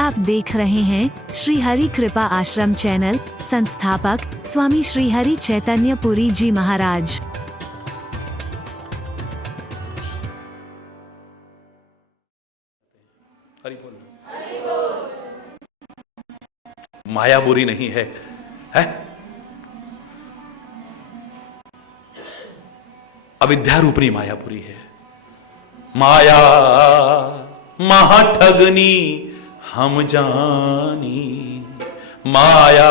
आप देख रहे हैं श्री हरि कृपा आश्रम चैनल। संस्थापक स्वामी श्री हरि चैतन्य पुरी जी महाराज। हरि बोल। माया बुरी नहीं है, अविद्या रूपनी माया बुरी है। माया महाठगनी हम जानी, माया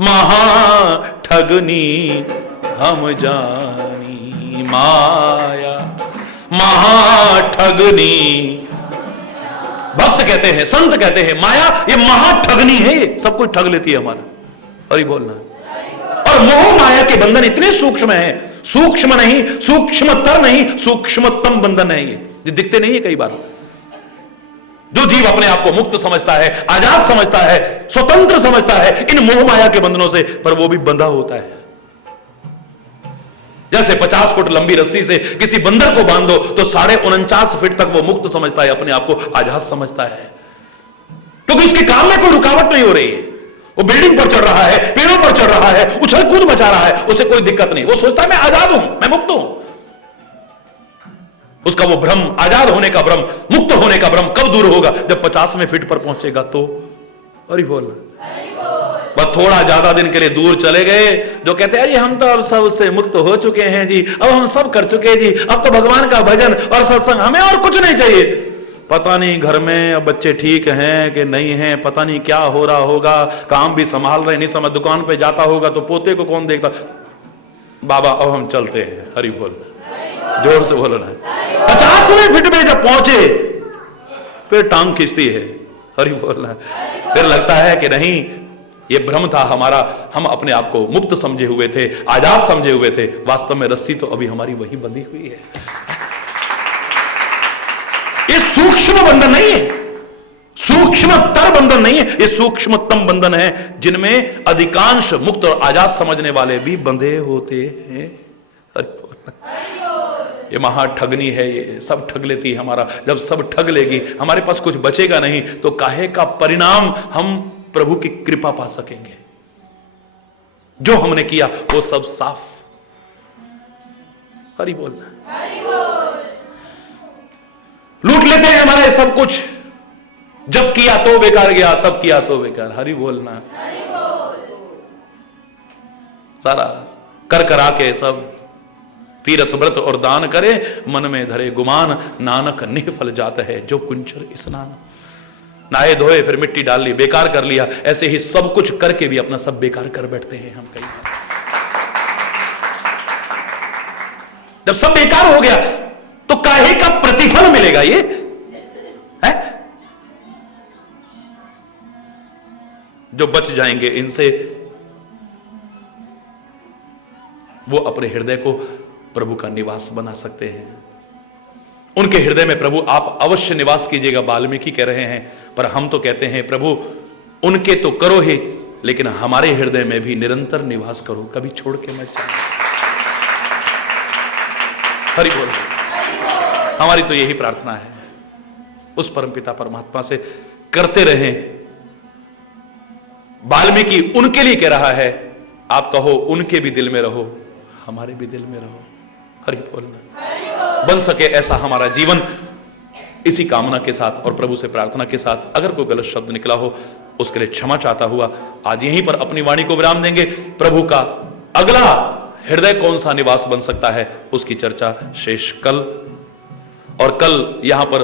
महाठगनी हम जानी, माया महाठगनी। भक्त कहते हैं, संत कहते हैं, माया ये महाठगनी है, ये सब कुछ ठग लेती है हमारा। हरि बोलना। और मोह माया के बंधन इतने सूक्ष्म है, सूक्ष्म नहीं, सूक्ष्मतर नहीं, सूक्ष्मतम बंधन है ये दिखते नहीं है कई बार। जो जीव अपने आप को मुक्त समझता है, आजाद समझता है, स्वतंत्र समझता है इन मोह माया के बंधनों से, पर वो भी बंधा होता है। जैसे 50 फुट लंबी रस्सी से किसी बंदर को बांध दो तो 49.5 फीट तक वो मुक्त समझता है, अपने आप को आजाद समझता है, क्योंकि उसके काम में कोई रुकावट नहीं हो रही है। वो बिल्डिंग पर चढ़ रहा है, पेड़ों पर चढ़ रहा है, उछल कूद मचा रहा है, उसे कोई दिक्कत नहीं। वो सोचता है मैं आजाद हूं, मैं मुक्त हूं। उसका वो भ्रम, आजाद होने का भ्रम, मुक्त होने का भ्रम कब दूर होगा? जब 50वें फीट पर पहुंचेगा तो। अरे बोल, बस थोड़ा ज्यादा दिन के लिए दूर चले गए, जो कहते हैं अरे हम तो अब सब से मुक्त हो चुके हैं जी, अब हम सब कर चुके हैं जी, अब तो भगवान का भजन और सत्संग, हमें और कुछ नहीं चाहिए। पता नहीं घर में अब बच्चे ठीक हैं कि नहीं हैं, पता नहीं क्या हो रहा होगा, काम भी संभाल रहे नहीं, समझ दुकान पे जाता होगा तो पोते को कौन देखता। बाबा अब हम चलते हैं। हरि बोल, जोर से बोलो ना। 50वें फीट में जब पहुंचे फिर टांग खींचती है। हरि बोलना। फिर लगता है कि नहीं, ये भ्रम था हमारा, हम अपने आप को मुक्त समझे हुए थे, आजाद समझे हुए थे, वास्तव में रस्सी तो अभी हमारी वही बंधी हुई है। ये सूक्ष्म बंधन नहीं है, सूक्ष्मतर बंधन नहीं है, ये सूक्ष्मतम बंधन है, जिनमें अधिकांश मुक्त और आजाद समझने वाले भी बंधे होते हैं। ये महाठगनी है, ये सब ठग लेती है हमारा। जब सब ठग लेगी, हमारे पास कुछ बचेगा नहीं, तो काहे का परिणाम हम प्रभु की कृपा पा सकेंगे? जो हमने किया वो सब साफ। हरि बोलना। लूट लेते हैं हमारे सब कुछ, जब किया तो बेकार गया, तब किया तो बेकार। हरि बोलना। सारा कर करा के सब तीर्थ व्रत और दान करे, मन में धरे गुमान, नानक निफल जाता है जो कुंचर स्नान। नहाए धोए फिर मिट्टी डाल ली, बेकार कर लिया। ऐसे ही सब कुछ करके भी अपना सब बेकार कर बैठते हैं हम कई बार। जब सब बेकार हो गया तो काहे का प्रतिफल मिलेगा? ये है जो बच जाएंगे इनसे, वो अपने हृदय को प्रभु का निवास बना सकते हैं। उनके हृदय में प्रभु आप अवश्य निवास कीजिएगा, वाल्मीकि कह रहे हैं, पर हम तो कहते हैं प्रभु उनके तो करो ही, लेकिन हमारे हृदय में भी निरंतर निवास करो, कभी छोड़ के मत जाओ। हरि बोल। हमारी तो यही प्रार्थना है, उस परमपिता परमात्मा से करते रहें। वाल्मीकि उनके लिए कह रहा है, आप कहो उनके भी दिल में रहो, हमारे भी दिल में रहो। हरि बोलना। बन सके ऐसा हमारा जीवन, इसी कामना के साथ और प्रभु से प्रार्थना के साथ। अगर कोई गलत शब्द निकला हो उसके लिए क्षमा चाहता हुआ आज यहीं पर अपनी वाणी को विराम देंगे। प्रभु का अगला हृदय कौन सा निवास बन सकता है, उसकी चर्चा शेष कल। और कल यहां पर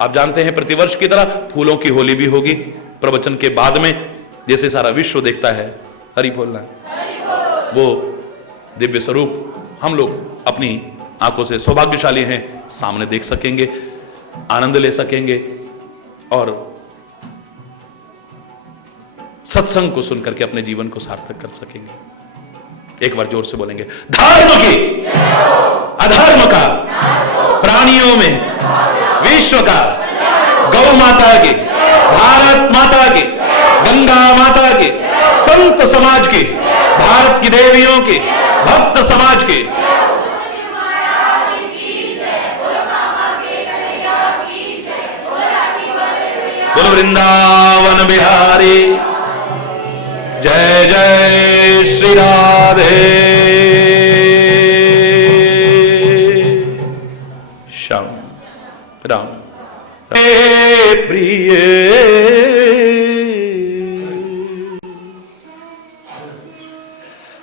आप जानते हैं प्रतिवर्ष की तरह फूलों की होली भी होगी, प्रवचन के बाद में, जैसे सारा विश्व देखता है। हरि बोलना। वो दिव्य स्वरूप हम लोग अपनी आंखों से सौभाग्यशाली हैं, सामने देख सकेंगे, आनंद ले सकेंगे और सत्संग को सुनकर के अपने जीवन को सार्थक कर सकेंगे। एक बार जोर से बोलेंगे, धर्म की अधर्म का प्राणियों में, विश्व का, गौ माता की, भारत माता की, गंगा माता की, संत समाज की, भारत की देवियों की, भक्त समाज की। बोलो वृंदावन बिहारी। जय जय श्री राधे श्याम राम प्रिय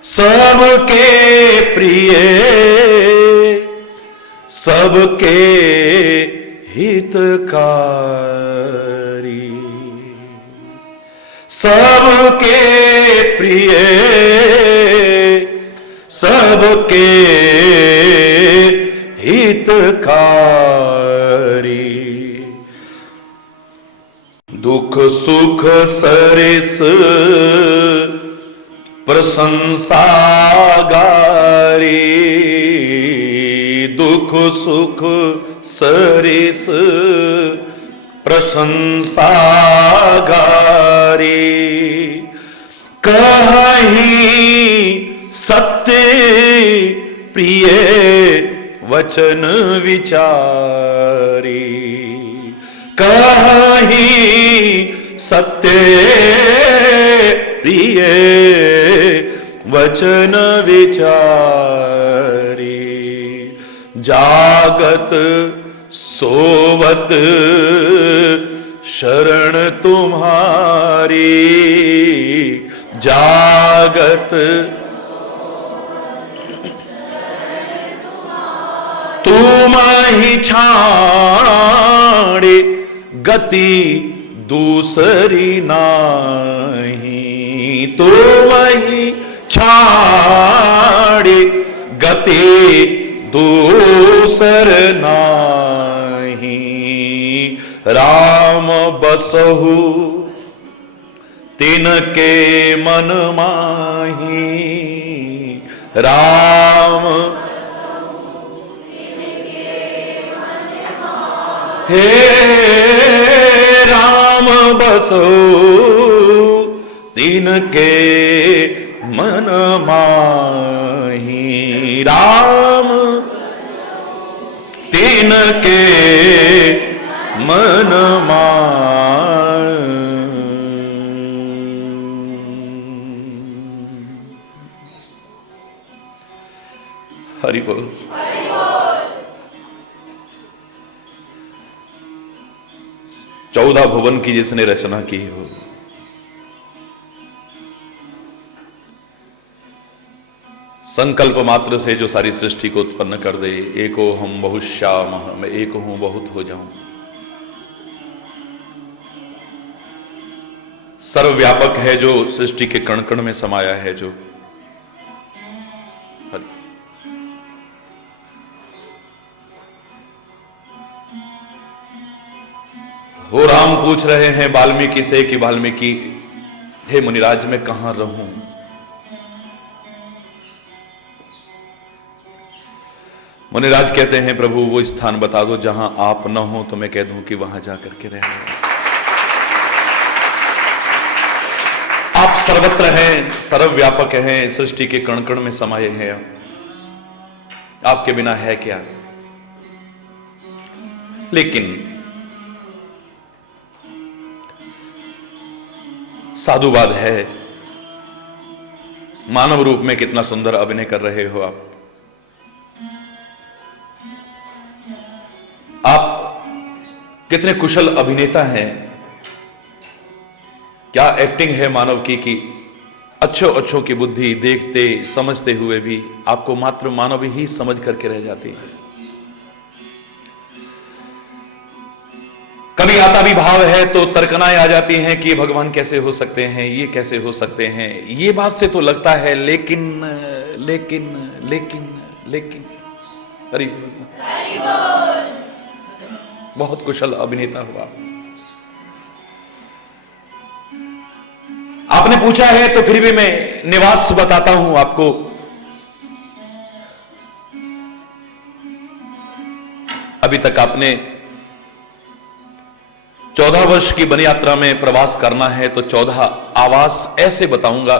सबके प्रिय सबके हितकारी सबके प्रिय सबके हितकारी दुख सुख सरिस प्रशंसा गारी दुख सुख सरिस प्रशंसा गारी कहीं सत्य प्रिय वचन विचारी कहीं सत्य प्रिय वचन विचारी जागत सोवत शरण तुम्हारी जागत तुम ही छाड़े गति दूसरी नहीं तुम ही छाड़े गति दूसर नहीं राम बसहु तिनके मन माही राम हे राम बसो तिनके मन माही राम तिनके मन माही हरि बोल। 14 भुवन की जिसने रचना की हो संकल्प मात्र से जो सारी सृष्टि को उत्पन्न कर दे एको हम बहुश्याम मैं एक हूं बहुत हो जाऊं सर्वव्यापक है जो सृष्टि के कण कण में समाया है जो हो राम पूछ रहे हैं वाल्मीकि से कि वाल्मीकि हे मुनिराज मैं कहां रहूं मुनिराज कहते हैं प्रभु वो स्थान बता दो जहां आप न हो तो मैं कह दूं कि वहां जाकर के रह आप सर्वत्र हैं सर्वव्यापक हैं सृष्टि के कण कण में समाये हैं आपके बिना है क्या लेकिन साधुवाद है मानव रूप में कितना सुंदर अभिनय कर रहे हो आप कितने कुशल अभिनेता हैं क्या एक्टिंग है मानव की कि अच्छों की बुद्धि देखते समझते हुए भी आपको मात्र मानव ही समझ करके रह जाती है कभी आता भी भाव है तो तर्कनाएं आ जाती हैं कि भगवान कैसे हो सकते हैं ये कैसे हो सकते हैं ये बात से तो लगता है लेकिन लेकिन लेकिन लेकिन हरि बहुत कुशल अभिनेता हुआ आपने पूछा है तो फिर भी मैं निवास बताता हूं आपको अभी तक आपने 14 वर्ष की वन यात्रा में प्रवास करना है तो 14 आवास ऐसे बताऊंगा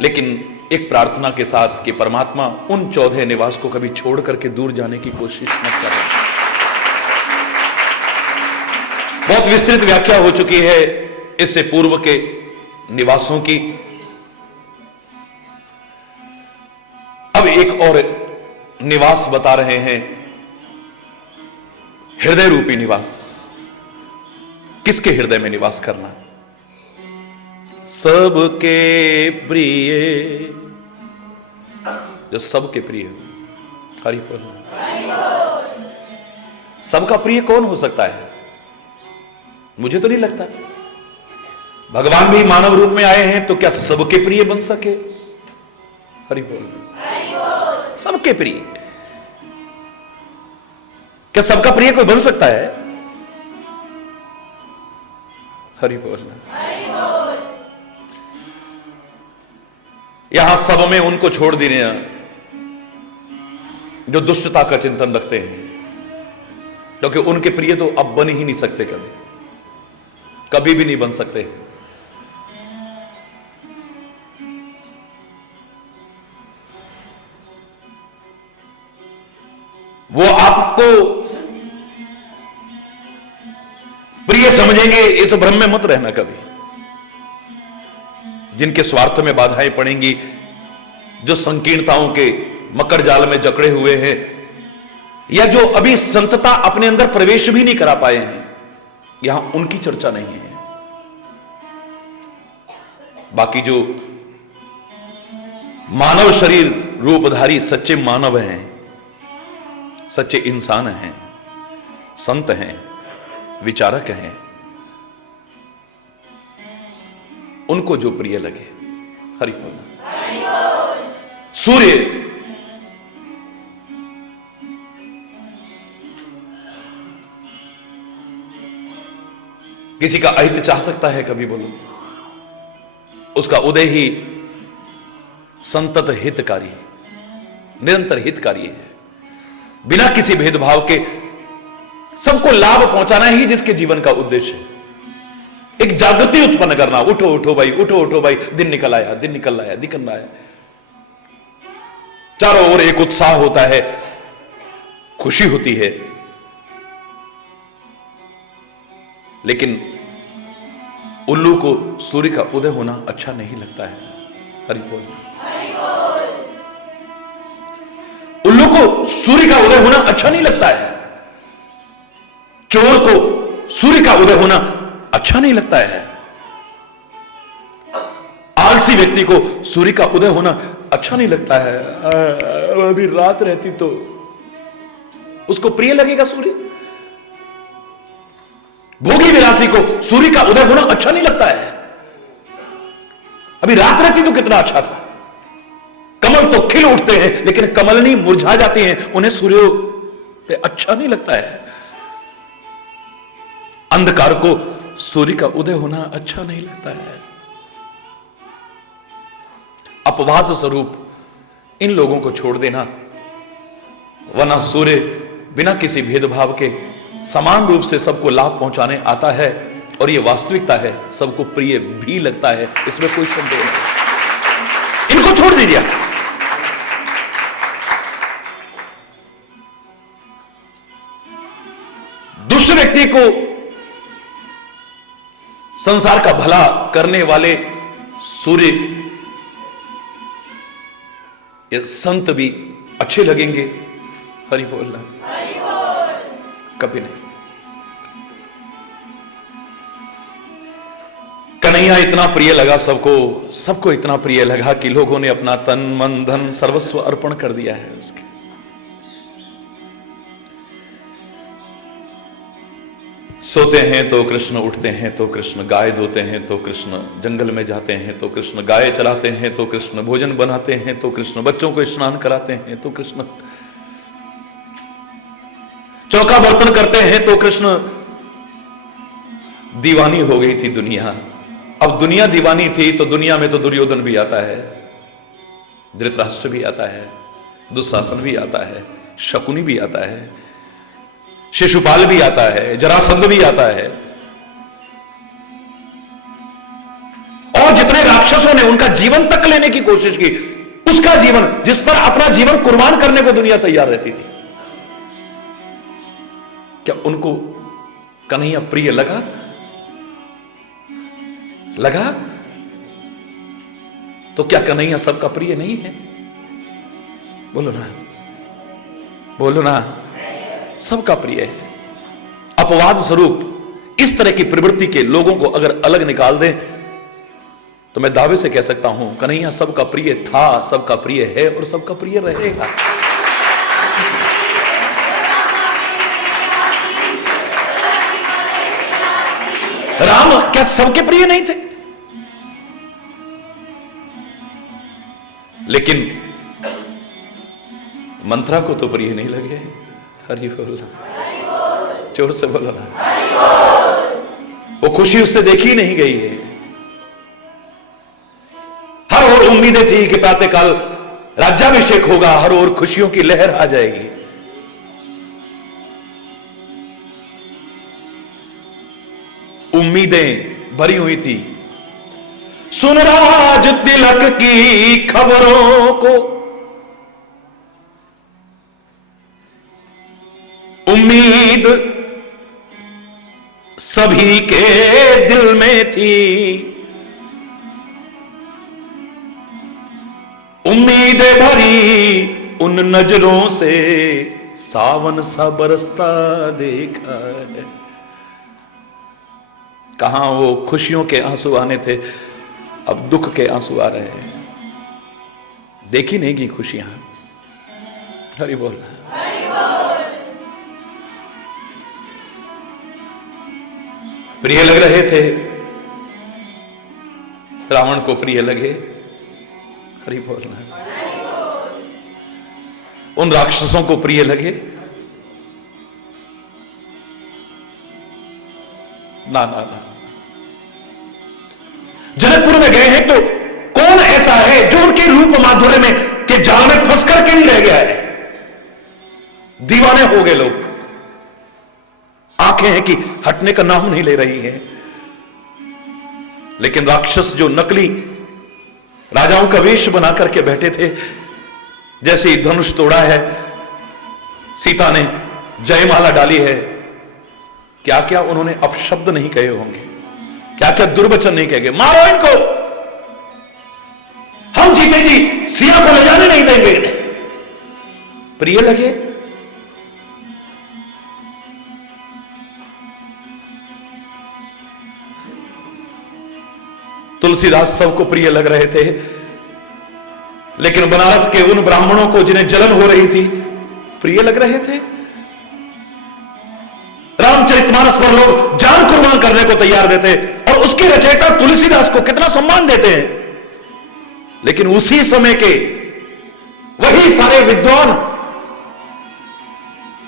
लेकिन एक प्रार्थना के साथ कि परमात्मा उन 14 निवास को कभी छोड़ करके दूर जाने की कोशिश मत करें बहुत विस्तृत व्याख्या हो चुकी है इससे पूर्व के निवासों की। अब एक और निवास बता रहे हैं, हृदय रूपी निवास। किसके हृदय में निवास करना? सबके प्रिय, जो सबके प्रिय हो। हरि बोल। सबका प्रिय कौन हो सकता है? मुझे तो नहीं लगता। भगवान भी मानव रूप में आए हैं तो क्या सबके प्रिय बन सके? हरि बोल। सबके प्रिय, क्या सबका प्रिय कोई बन सकता है? हरि बोल। यहां सब में उनको छोड़ देने जो दुष्टता का चिंतन रखते हैं, क्योंकि उनके प्रिय तो अब बन ही नहीं सकते, कभी भी नहीं बन सकते। वो आपको प्रिय समझेंगे, इस भ्रम में मत रहना कभी। जिनके स्वार्थ में बाधाएं पड़ेंगी, जो संकीर्णताओं के मकर जाल में जकड़े हुए हैं, या जो अभी संतता अपने अंदर प्रवेश भी नहीं करा पाए हैं, यहां उनकी चर्चा नहीं है। बाकी जो मानव शरीर रूपधारी सच्चे मानव हैं, सच्चे इंसान हैं, संत हैं, विचारक हैं, उनको जो प्रिय लगे। हरि बोल। सूर्य किसी का अहित चाह सकता है कभी? बोलो। उसका उदय ही संतत हितकारी, निरंतर हितकारी है, बिना किसी भेदभाव के सबको लाभ पहुंचाना ही जिसके जीवन का उद्देश्य है। एक जागृति उत्पन्न करना, उठो उठो भाई, उठो उठो भाई, दिन निकल आया, दिन निकल आया, निकल आया। चारों ओर एक उत्साह होता है, खुशी होती है। लेकिन उल्लू को सूर्य का उदय होना अच्छा नहीं लगता है। हरि बोल। उल्लू को सूर्य का उदय होना अच्छा नहीं लगता है। चोर को सूर्य का उदय होना अच्छा नहीं लगता है। आलसी व्यक्ति को सूर्य का उदय होना अच्छा नहीं लगता है। अभी रात रहती तो उसको प्रिय लगेगा सूर्य। भोगी विलासी को सूर्य का उदय होना अच्छा नहीं लगता है। अभी रात रहती तो कितना अच्छा था। कमल तो खिल उठते हैं, लेकिन कमलनी मुरझा जाती हैं, उन्हें सूर्य पे अच्छा नहीं लगता है। अंधकार को सूर्य का उदय होना अच्छा नहीं लगता है। अपवाद स्वरूप इन लोगों को छोड़ देना, वरना सूर्य बिना किसी भेदभाव के समान रूप से सबको लाभ पहुंचाने आता है, और यह वास्तविकता है, सबको प्रिय भी लगता है, इसमें कोई संदेह नहीं। इनको छोड़ दीजिए। दुष्ट व्यक्ति को संसार का भला करने वाले सूर्य, ये संत भी अच्छे लगेंगे। हरि बोलना। कभी नहीं। कन्हैया इतना प्रिय लगा सबको, सबको इतना प्रिय लगा कि लोगों ने अपना तन मन धन सर्वस्व अर्पण कर दिया है उसके। सोते हैं तो कृष्ण, उठते हैं तो कृष्ण, गाय धोते हैं तो कृष्ण, जंगल में जाते हैं तो कृष्ण, गाय चलाते हैं तो कृष्ण, भोजन बनाते हैं तो कृष्ण, बच्चों को स्नान कराते हैं तो कृष्ण, चौका बर्तन करते हैं तो कृष्ण। दीवानी हो गई थी दुनिया। अब दुनिया दीवानी थी तो दुनिया में तो दुर्योधन भी आता है, धृतराष्ट्र भी आता है, दुशासन भी आता है, शकुनी भी आता है, शिशुपाल भी आता है, जरासंध भी आता है, और जितने राक्षसों ने उनका जीवन तक लेने की कोशिश की, उसका जीवन, जिस पर अपना जीवन कुर्बान करने को दुनिया तैयार रहती थी, क्या उनको कन्हैया प्रिय लगा? लगा? तो क्या कन्हैया सबका प्रिय नहीं है? बोलो ना, बोलो ना, सबका प्रिय है। अपवाद स्वरूप इस तरह की प्रवृत्ति के लोगों को अगर अलग निकाल दें तो मैं दावे से कह सकता हूं कन्हैया सबका प्रिय था, सबका प्रिय है और सबका प्रिय रहेगा। राम क्या सबके प्रिय नहीं थे? लेकिन मंत्रा को तो प्रिय नहीं लगे। हरि बोल, जोर से बोलो ना। वो खुशी उससे देखी नहीं गई है। हर ओर उम्मीदें थी कि प्रातःकाल राज्याभिषेक होगा, हर ओर खुशियों की लहर आ जाएगी। उम्मीदें भरी हुई थी। सुन राज तिलक की खबरों को, उम्मीद सभी के दिल में थी। उम्मीदें भरी उन नजरों से सावन सा बरसता देखा है। कहां वो खुशियों के आंसू आने थे, अब दुख के आंसू आ रहे हैं। देखी नहीं गई खुशियां। हरि बोल। प्रिय लग रहे थे, रावण को प्रिय लगे। हरि बोलना। उन राक्षसों को प्रिय लगे। ना ना ना। जनकपुर में गए हैं तो कौन ऐसा है जो उनके रूप माधुर्य में के जाल में फंस करके नहीं रह गया है? दीवाने हो गए लोग। आंखें हैं कि हटने का नाम नहीं ले रही है। लेकिन राक्षस जो नकली राजाओं का वेश बना करके बैठे थे, जैसे ही धनुष तोड़ा है, सीता ने जयमाला डाली है, क्या क्या उन्होंने अपशब्द नहीं कहे होंगे, क्या क्या दुर्वचन नहीं कहे, मारो इनको, हम जीते जी सिया को ले जाने नहीं देंगे। प्रिय लगे। तुलसीदास सबको प्रिय लग रहे थे, लेकिन बनारस के उन ब्राह्मणों को जिन्हें जलन हो रही थी प्रिय लग रहे थे। रामचरितमानस पर लोग जान कुर्बान करने को तैयार देते और उसके रचयिता तुलसीदास को कितना सम्मान देते हैं। लेकिन उसी समय के वही सारे विद्वान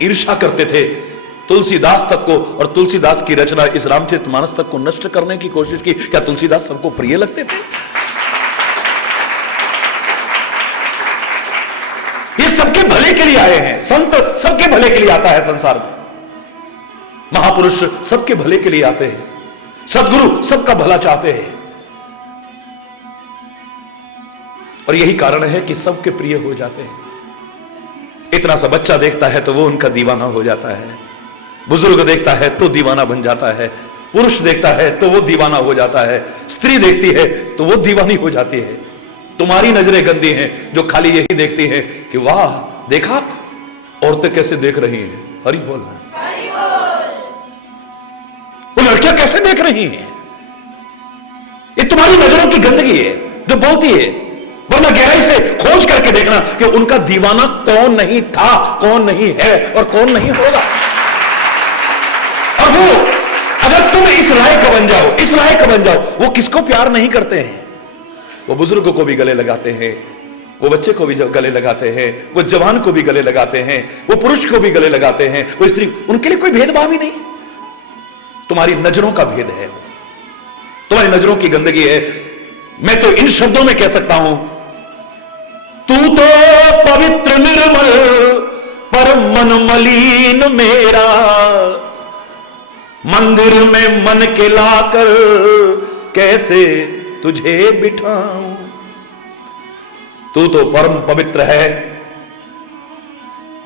ईर्ष्या करते थे तुलसीदास तक को, और तुलसीदास की रचना इस रामचरितमानस तक को नष्ट करने की कोशिश की। क्या तुलसीदास सबको प्रिय लगते थे? ये सबके भले के लिए आए हैं। संत सबके भले के लिए आता है संसार में। महापुरुष सबके भले के लिए आते हैं। सद्गुरु सबका भला चाहते हैं। और यही कारण है कि सबके प्रिय हो जाते हैं। इतना सा बच्चा देखता है तो वो उनका दीवाना हो जाता है। बुजुर्ग देखता है तो दीवाना बन जाता है। पुरुष देखता है तो वो दीवाना हो जाता है। स्त्री देखती है तो वो दीवानी हो जाती है। तुम्हारी नजरें गंदी हैं जो खाली यही देखती हैं कि वाह, देखा औरतें कैसे देख रही हैं। हरि बोल। वो लड़कियां कैसे देख रही हैं, ये तुम्हारी नजरों की गंदगी है जो बोलती है। वरना गहराई से खोज करके देखना कि उनका दीवाना कौन नहीं था, कौन नहीं है और कौन नहीं होगा। और वो अगर तुम इस लायक बन जाओ, इस लायक बन जाओ, वो किसको प्यार नहीं करते हैं? वो बुजुर्गों को भी गले लगाते हैं, वो बच्चे को भी गले लगाते हैं, वो जवान को भी गले लगाते हैं, वो पुरुष को भी गले लगाते हैं, वो स्त्री, उनके लिए कोई भेदभाव ही नहीं। तुम्हारी नजरों का भेद है, तुम्हारी नजरों की गंदगी है। मैं तो इन शब्दों में कह सकता हूं, तू तो पवित्र निर्मल पर मन मलिन मेरा, मंदिर में मन के लाकर कैसे तुझे बिठाऊं। तू तो परम पवित्र है,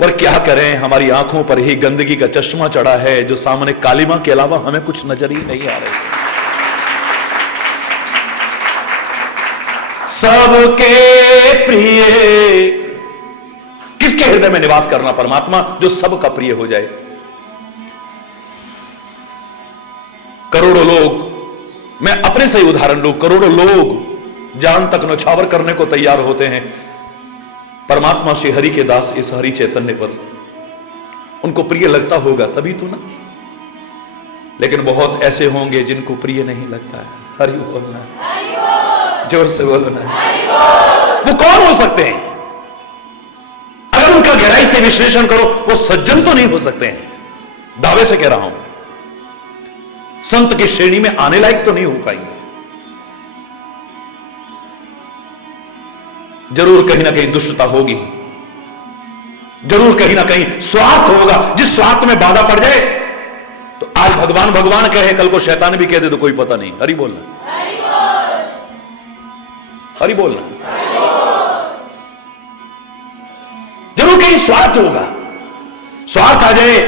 पर क्या करें, हमारी आंखों पर ही गंदगी का चश्मा चढ़ा है, जो सामने कालिमा के अलावा हमें कुछ नजर ही नहीं आ रहा। सबके प्रिय, किसके हृदय में निवास करना परमात्मा, जो सबका प्रिय हो जाए। करोड़ों लोग, मैं अपने से ही उदाहरण लूं, करोड़ों लोग जान तक नछावर करने को तैयार होते हैं परमात्मा श्री हरि के दास इस हरि चैतन्य पर। उनको प्रिय लगता होगा तभी तो ना, लेकिन बहुत ऐसे होंगे जिनको प्रिय नहीं लगता है। हरि बोलना है, जोर से बोलना है। वो कौन हो सकते हैं? अगर उनका गहराई से विश्लेषण करो, वो सज्जन तो नहीं हो सकते हैं, दावे से कह रहा हूं। संत की श्रेणी में आने लायक तो नहीं हो पाएंगे। जरूर कहीं ना कहीं दुष्टता होगी, जरूर कहीं ना कहीं स्वार्थ होगा। जिस स्वार्थ में बाधा पड़ जाए तो आज भगवान भगवान कहे, कल को शैतान भी कह दे तो कोई पता नहीं। हरि बोलना, हरि बोलना। जरूर कहीं स्वार्थ होगा, स्वार्थ आ जाए,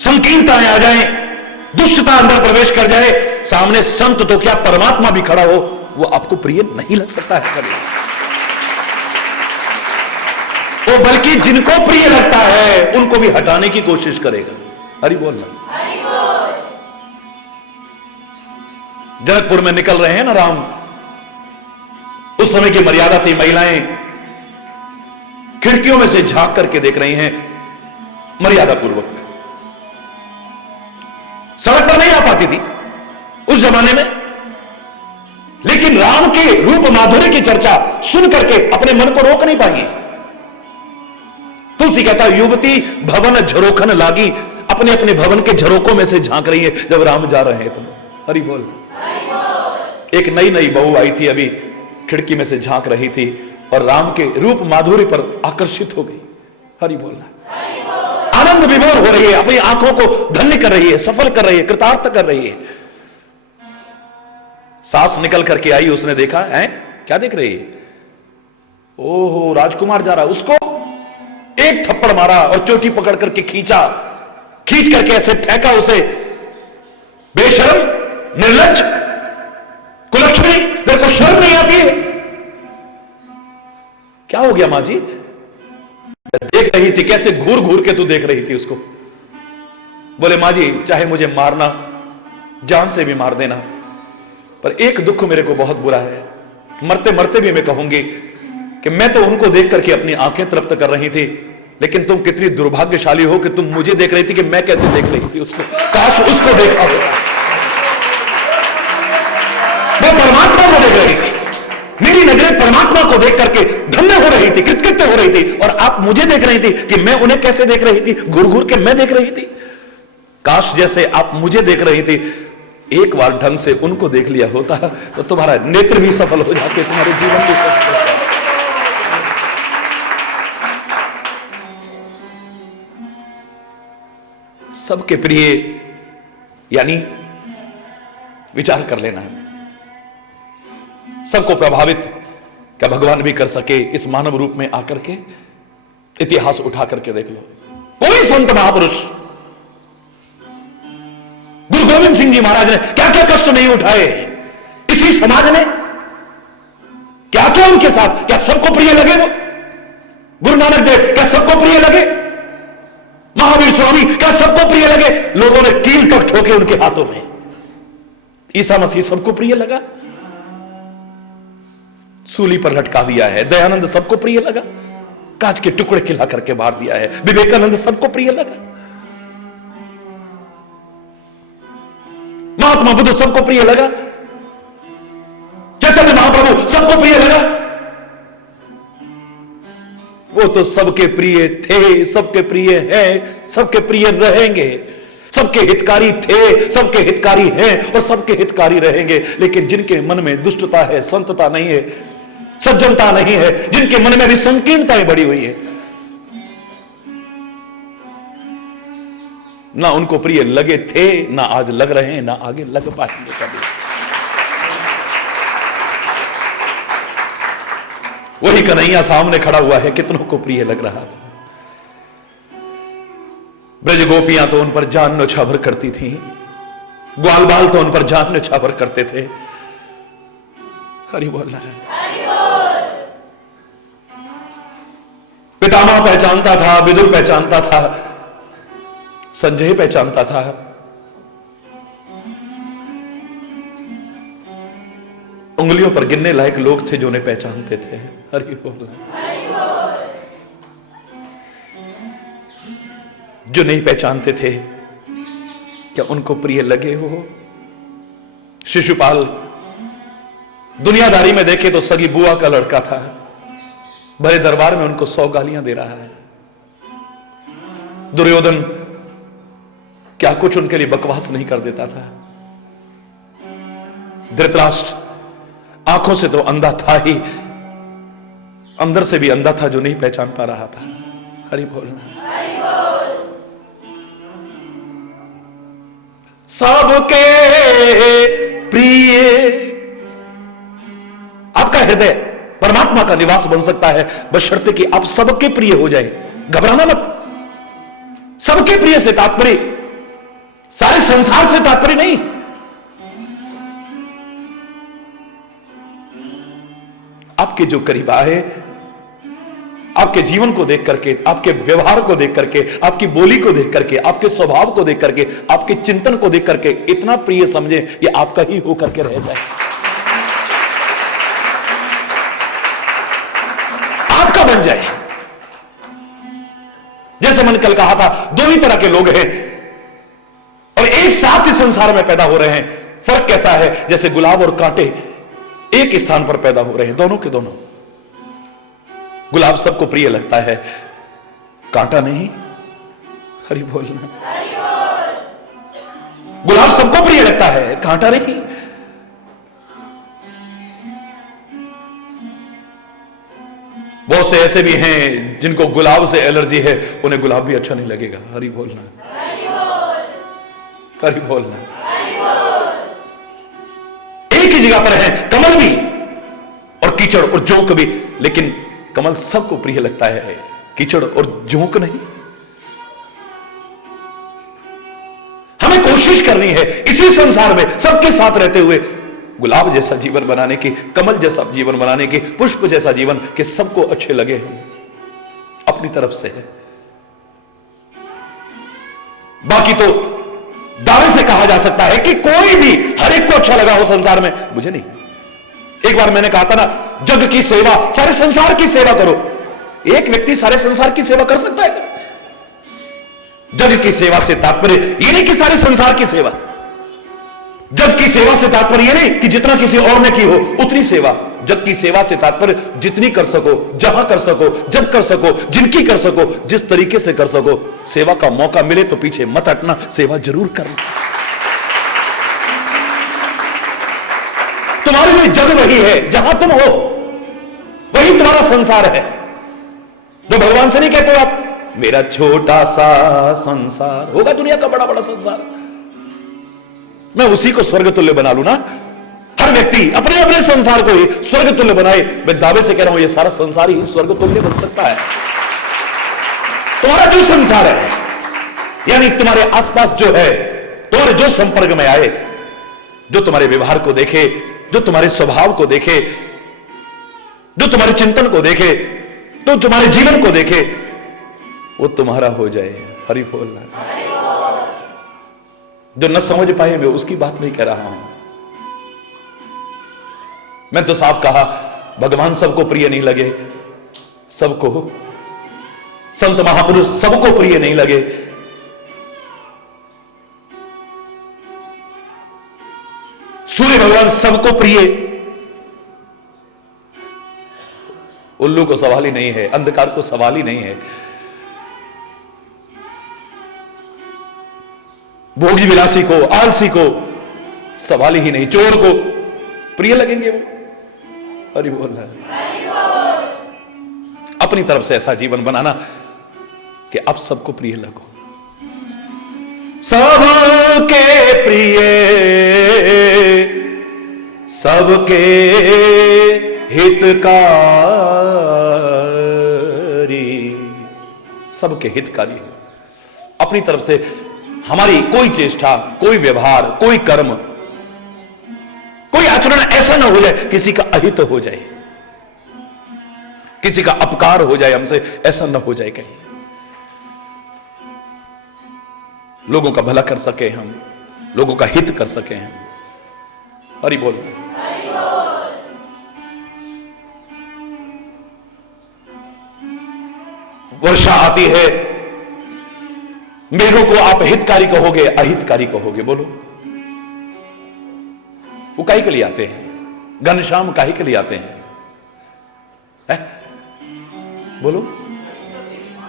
संकीर्णताएं आ जाए, दुष्टता अंदर प्रवेश कर जाए, सामने संत तो क्या परमात्मा भी खड़ा हो, वो आपको प्रिय नहीं लग सकता है कभी। वो बल्कि जिनको प्रिय लगता है उनको भी हटाने की कोशिश करेगा। हरि बोलना। जनकपुर में निकल रहे हैं ना राम, उस समय की मर्यादा थी, महिलाएं खिड़कियों में से झांक करके देख रही हैं मर्यादा पूर्वक। सड़क पर नहीं आ पाती थी उस जमाने में, लेकिन राम के रूप माधुर्य की चर्चा सुन करके अपने मन को रोक नहीं पाई। तुलसी कहता है, युवती भवन झरोखन लागी, अपने अपने भवन के झरोकों में से झांक रही है जब राम जा रहे हैं तो। हरि बोल। एक नई नई बहू आई थी, अभी खिड़की में से झांक रही थी और राम के रूप माधुर्य पर आकर्षित हो गई। हरि बोलना। आनंद विभोर हो रही है, अपनी आंखों को धन्य कर रही है, सफल कर रही है, कृतार्थ कर रही है। सास निकल करके आई, उसने देखा है क्या देख रही है, ओहो राजकुमार जा रहा, उसको एक थप्पड़ मारा और चोटी पकड़ करके खींचा, खींच करके ऐसे फेंका उसे। बेशर्म, निर्लज्ज, कुलक्षणी, तेरे को शर्म नहीं आती है? क्या हो गया मां जी? देख रही थी, कैसे घूर घूर के तू देख रही थी उसको। बोले मां जी, चाहे मुझे मारना, जान से भी मार देना, पर एक दुख मेरे को बहुत बुरा है, मरते मरते भी मैं कहूंगी कि मैं तो उनको देख करके अपनी आंखें तृप्त कर रही थी, लेकिन तुम कितनी दुर्भाग्यशाली हो कि तुम मुझे देख रही थी कि मैं कैसे देख रही थी उसको। काश उसको देखा होता। मैं परमात्मा को देख रही थी, मेरी नजरें परमात्मा को देख करके धन्य हो रही थी, कृतकृत्य हो रही थी, और आप मुझे देख रही थी कि मैं उन्हें कैसे देख रही थी, घूर घूर के मैं देख रही थी। काश जैसे आप मुझे देख रही थी, एक बार ढंग से उनको देख लिया होता तो तुम्हारा नेत्र भी सफल हो जाते, तुम्हारे जीवन भी सफल हो जाते। सबके प्रिय यानी विचार कर लेना है, सबको प्रभावित क्या भगवान भी कर सके इस मानव रूप में आकर के? इतिहास उठा करके देख लो, कोई संत महापुरुष, गुरु गोविंद सिंह जी महाराज ने क्या क्या कष्ट नहीं उठाए इसी समाज ने, क्या क्या उनके साथ, क्या सबको प्रिय लगे वो? गुरु नानक देव क्या सबको प्रिय लगे? महावीर स्वामी क्या सबको प्रिय लगे? लोगों ने कील तक ठोके उनके हाथों में। ईसा मसीह सबको प्रिय लगा, सूली पर लटका दिया है। दयानंद सबको प्रिय लगा, कांच के टुकड़े खिला करके मार दिया है। विवेकानंद सबको प्रिय लगा, महात्मा बुद्ध सबको प्रिय लगा, चैतन्य महाप्रभु सबको प्रिय लगा। वो तो सबके प्रिय थे, सबके प्रिय हैं, सबके प्रिय रहेंगे, सबके हितकारी थे, सबके हितकारी हैं और सबके हितकारी रहेंगे। लेकिन जिनके मन में दुष्टता है, संतता नहीं है, सज्जनता नहीं है, जिनके मन में भी संकीर्णताएं बढ़ी हुई है, ना उनको प्रिय लगे थे, ना आज लग रहे हैं, ना आगे लग पाएंगे कभी। वही कन्हैया सामने खड़ा हुआ है, कितनों को प्रिय लग रहा था। ब्रज गोपियां तो उन पर जान न्यौछावर करती थीं, ग्वाल बाल तो उन पर जान न्यौछावर करते थे। हरि बोल रहा है। पितामह पहचानता था, विदुर पहचानता था, संजय पहचानता था, उंगलियों पर गिनने लायक लोग थे जो उन्हें पहचानते थे। हरि बोल। जो नहीं पहचानते थे, क्या उनको प्रिय लगे हो? शिशुपाल दुनियादारी में देखे तो सगी बुआ का लड़का था, भरे दरबार में उनको 100 गालियां दे रहा है। दुर्योधन क्या कुछ उनके लिए बकवास नहीं कर देता था। धृतराष्ट्र आंखों से तो अंधा था ही, अंदर से भी अंधा था जो नहीं पहचान पा रहा था। हरि बोलना। सबके प्रिय आपका हृदय परमात्मा का निवास बन सकता है, बशर्ते कि आप सबके प्रिय हो जाए। घबराना मत। सबके प्रिय से तात्पर्य सारे संसार से तात्पर्य नहीं। आपके जो करीब आए, आपके जीवन को देख करके, आपके व्यवहार को देख करके, आपकी बोली को देख करके, आपके स्वभाव को देख करके, आपके चिंतन को देख करके इतना प्रिय समझे ये आपका ही हो करके रह जाए, आपका बन जाए। जैसे मैंने कल कहा था, दो ही तरह के लोग हैं और एक साथ ही संसार में पैदा हो रहे हैं। फर्क कैसा है? जैसे गुलाब और कांटे एक स्थान पर पैदा हो रहे हैं, दोनों के दोनों। गुलाब सबको प्रिय लगता है, कांटा नहीं। हरि बोलना। गुलाब सबको प्रिय लगता है, कांटा नहीं। बहुत से ऐसे भी हैं जिनको गुलाब से एलर्जी है, उन्हें गुलाब भी अच्छा नहीं लगेगा। हरि बोलना। हरि बोलना। एक ही जगह पर है कमल भी और कीचड़ और जोंक भी, लेकिन कमल सबको प्रिय लगता है, कीचड़ और जोंक नहीं। हमें कोशिश करनी है इसी संसार में सबके साथ रहते हुए गुलाब जैसा जीवन बनाने की, कमल जैसा जीवन बनाने की, पुष्प जैसा जीवन कि सबको अच्छे लगे हम अपनी तरफ से है। बाकी तो दावे से कहा जा सकता है कि कोई भी हर एक को अच्छा लगा हो संसार में, मुझे नहीं। एक बार मैंने कहा था ना, जग की सेवा, सारे संसार की सेवा करो। एक व्यक्ति सारे संसार की सेवा कर सकता है? जग की सेवा से तात्पर्य यह नहीं कि सारे संसार की सेवा। जग की सेवा से तात्पर्य यह नहीं कि जितना किसी और ने की हो उतनी सेवा। जग की सेवा से तात्पर्य जितनी कर सको, जहां कर सको, जब कर सको, जिनकी कर सको, जिस तरीके से कर सको। सेवा का मौका मिले तो पीछे मत हटना, सेवा जरूर करना। तुम्हारे लिए जग वही है, जहां तुम हो वही तुम्हारा संसार है। जो भगवान से नहीं कहते हो आप, मेरा छोटा सा संसार होगा दुनिया का बड़ा बड़ा संसार, मैं उसी को स्वर्ग तुल्य बना लू ना। हर व्यक्ति अपने अपने संसार को ही स्वर्ग तुल्य बनाए। मैं दावे से कह रहा हूं, यह सारा संसार ही स्वर्ग तुल्य बन सकता है। तुम्हारा जो संसार है, यानी तुम्हारे आसपास जो है, तुम्हारे जो संपर्क में आए, जो तुम्हारे व्यवहार को देखे, जो तुम्हारे स्वभाव को देखे, जो तुम्हारे चिंतन को देखे, तो तुम्हारे जीवन को देखे, वो तुम्हारा हो जाए। हरि बोलना। जो न समझ पाए मैं उसकी बात नहीं कह रहा हूं। मैं तो साफ कहा, भगवान सबको प्रिय नहीं लगे, सबको संत महापुरुष सबको प्रिय नहीं लगे। सूर्य भगवान सबको प्रिय, उल्लू को सवाल ही नहीं है, अंधकार को सवाल ही नहीं है, भोगी विलासी को, आलसी को सवाल ही नहीं, चोर को प्रिय लगेंगे वो। हरि बोल रहा है। अपनी तरफ से ऐसा जीवन बनाना कि आप सबको प्रिय लगो। सबके प्रिय, सबके हितकारी, सबके हितकारी, अपनी तरफ से हमारी कोई चेष्टा, कोई व्यवहार, कोई कर्म, कोई आचरण ऐसा ना हो जाए किसी का अहित हो जाए, किसी का अपकार हो जाए हमसे, ऐसा ना हो जाए कहीं। लोगों का भला कर सके हम, लोगों का हित कर सके हम। हरि बोल। वर्षा आती है, मेघों को आप हितकारी कहोगे, अहितकारी कहोगे? बोलो। वो काहे के लिए आते हैं? घनश्याम काहे के लिए आते हैं? है? बोलो।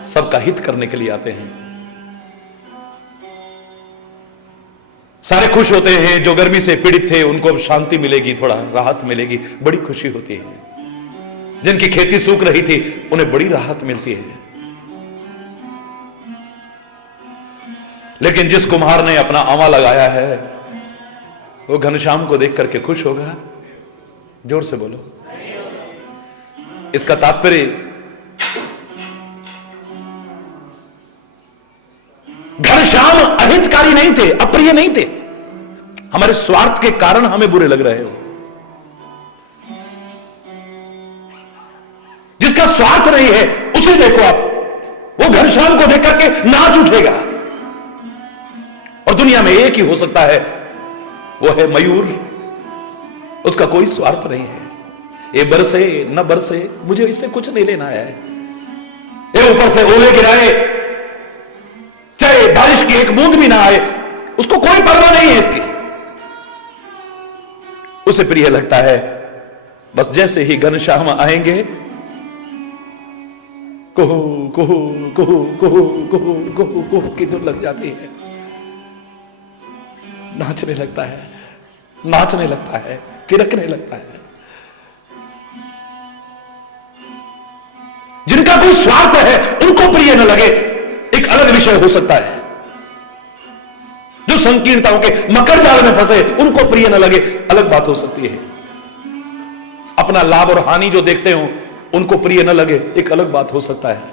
सबका हित करने के लिए आते हैं। सारे खुश होते हैं, जो गर्मी से पीड़ित थे उनको अब शांति मिलेगी, थोड़ा राहत मिलेगी, बड़ी खुशी होती है। जिनकी खेती सूख रही थी उन्हें बड़ी राहत मिलती है। लेकिन जिस कुम्हार ने अपना आंवा लगाया है वो घनश्याम को देख करके खुश होगा? जोर से बोलो। इसका तात्पर्य घनश्याम अहितकारी नहीं थे, अप्रिय नहीं थे, हमारे स्वार्थ के कारण हमें बुरे लग रहे हो। जिसका स्वार्थ नहीं है उसे देखो आप, वो घनश्याम को देख करके नाच उठेगा। और दुनिया में एक ही हो सकता है, वो है मयूर। उसका कोई स्वार्थ नहीं है। ये बरसे न बरसे, मुझे इससे कुछ नहीं लेना है। ये ऊपर से ओले गिराए, चाहे बारिश की एक बूंद भी ना आए, उसको कोई परवाह नहीं है इसकी। उसे प्रिय लगता है बस जैसे ही घनश्याम आएंगे, कुहू कुहू कुहू कुहू कुहू कुहू कुहू की धुन लग जाती है। नाचने लगता है, नाचने लगता है, थिरकने लगता है। जिनका कोई स्वार्थ है उनको प्रिय न लगे, एक अलग विषय हो सकता है। जो संकीर्णताओं के मकर जाल में फंसे उनको प्रिय न लगे, अलग बात हो सकती है। अपना लाभ और हानि जो देखते हो उनको प्रिय न लगे, एक अलग बात हो सकता है।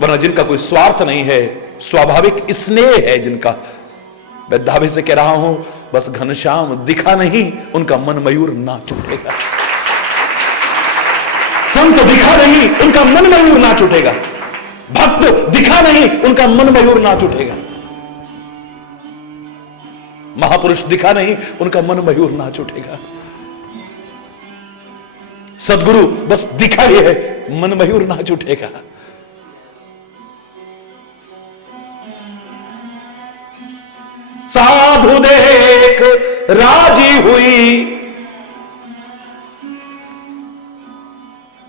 वरना जिनका कोई स्वार्थ नहीं है, स्वाभाविक स्नेह है जिनका, मैं दावे से कह रहा हूं, बस घनश्याम दिखा नहीं उनका मन मयूर नाच उठेगा। संत दिखा नहीं उनका मन मयूर नाच उठेगा। भक्त दिखा नहीं उनका मन मयूर नाच उठेगा। महापुरुष दिखा नहीं उनका मन मयूर नाच उठेगा। सदगुरु बस दिखा ही है, मन मयूर नाच उठेगा। साधु देख राजी हुई,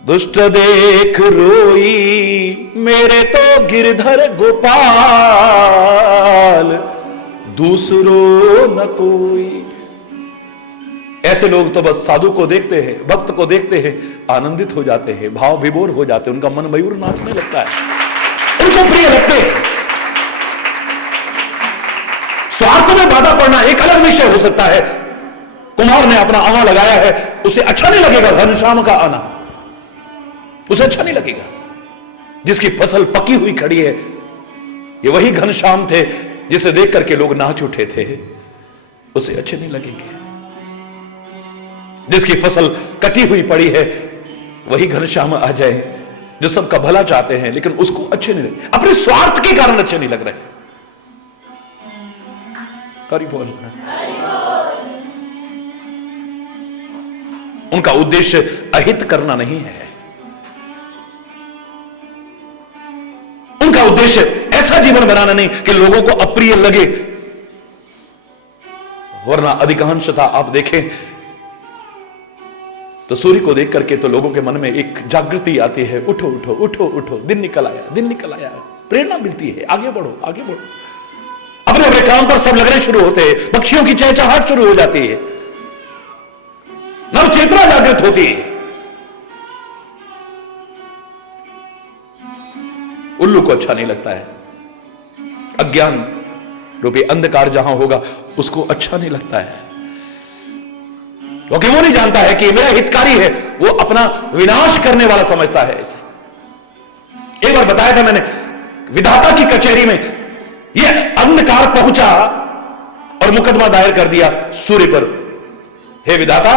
दुष्ट देख रोई, मेरे तो गिरधर गोपाल दूसरो न कोई। ऐसे लोग तो बस साधु को देखते हैं, भक्त को देखते हैं, आनंदित हो जाते हैं, भाव विभोर हो जाते हैं, उनका मन मयूर नाचने लगता है, उनको प्रिय लगते हैं। स्वार्थ में बाधा पड़ना एक अलग विषय हो सकता है। कुम्हार ने अपना आंवा लगाया है, उसे अच्छा नहीं लगेगा घनश्याम का आना, उसे अच्छा नहीं लगेगा। जिसकी फसल पकी हुई खड़ी है, ये वही घनश्याम थे जिसे देख करके लोग नाच उठे थे, उसे अच्छे नहीं लगेंगे। जिसकी फसल कटी हुई पड़ी है, वही घनश्याम आ जाए जो सबका भला चाहते हैं, लेकिन उसको अच्छे नहीं लगे, अपने स्वार्थ के कारण अच्छे नहीं लग रहे। हरि बोल। उनका उद्देश्य अहित करना नहीं है, उनका उद्देश्य ऐसा जीवन बनाना नहीं कि लोगों को अप्रिय लगे। वरना अधिकांशतः आप देखें तो सूर्य को देख करके तो लोगों के मन में एक जागृति आती है, उठो उठो उठो उठो, दिन निकल आया, दिन निकल आया, प्रेरणा मिलती है, आगे बढ़ो आगे बढ़ो। अपने अपने काम पर सब लगने शुरू होते हैं, पक्षियों की चहचहाहट शुरू हो जाती है, नव चेतना जागृत होती है। उल्लू को अच्छा नहीं लगता है, अज्ञान रूपी अंधकार जहां होगा उसको अच्छा नहीं लगता है, क्योंकि वो नहीं जानता है कि मेरा हितकारी है, वो अपना विनाश करने वाला समझता है इसे। एक बार बताया था मैंने, विधाता की कचहरी में यह अंधकार पहुंचा और मुकदमा दायर कर दिया सूर्य पर। हे विधाता,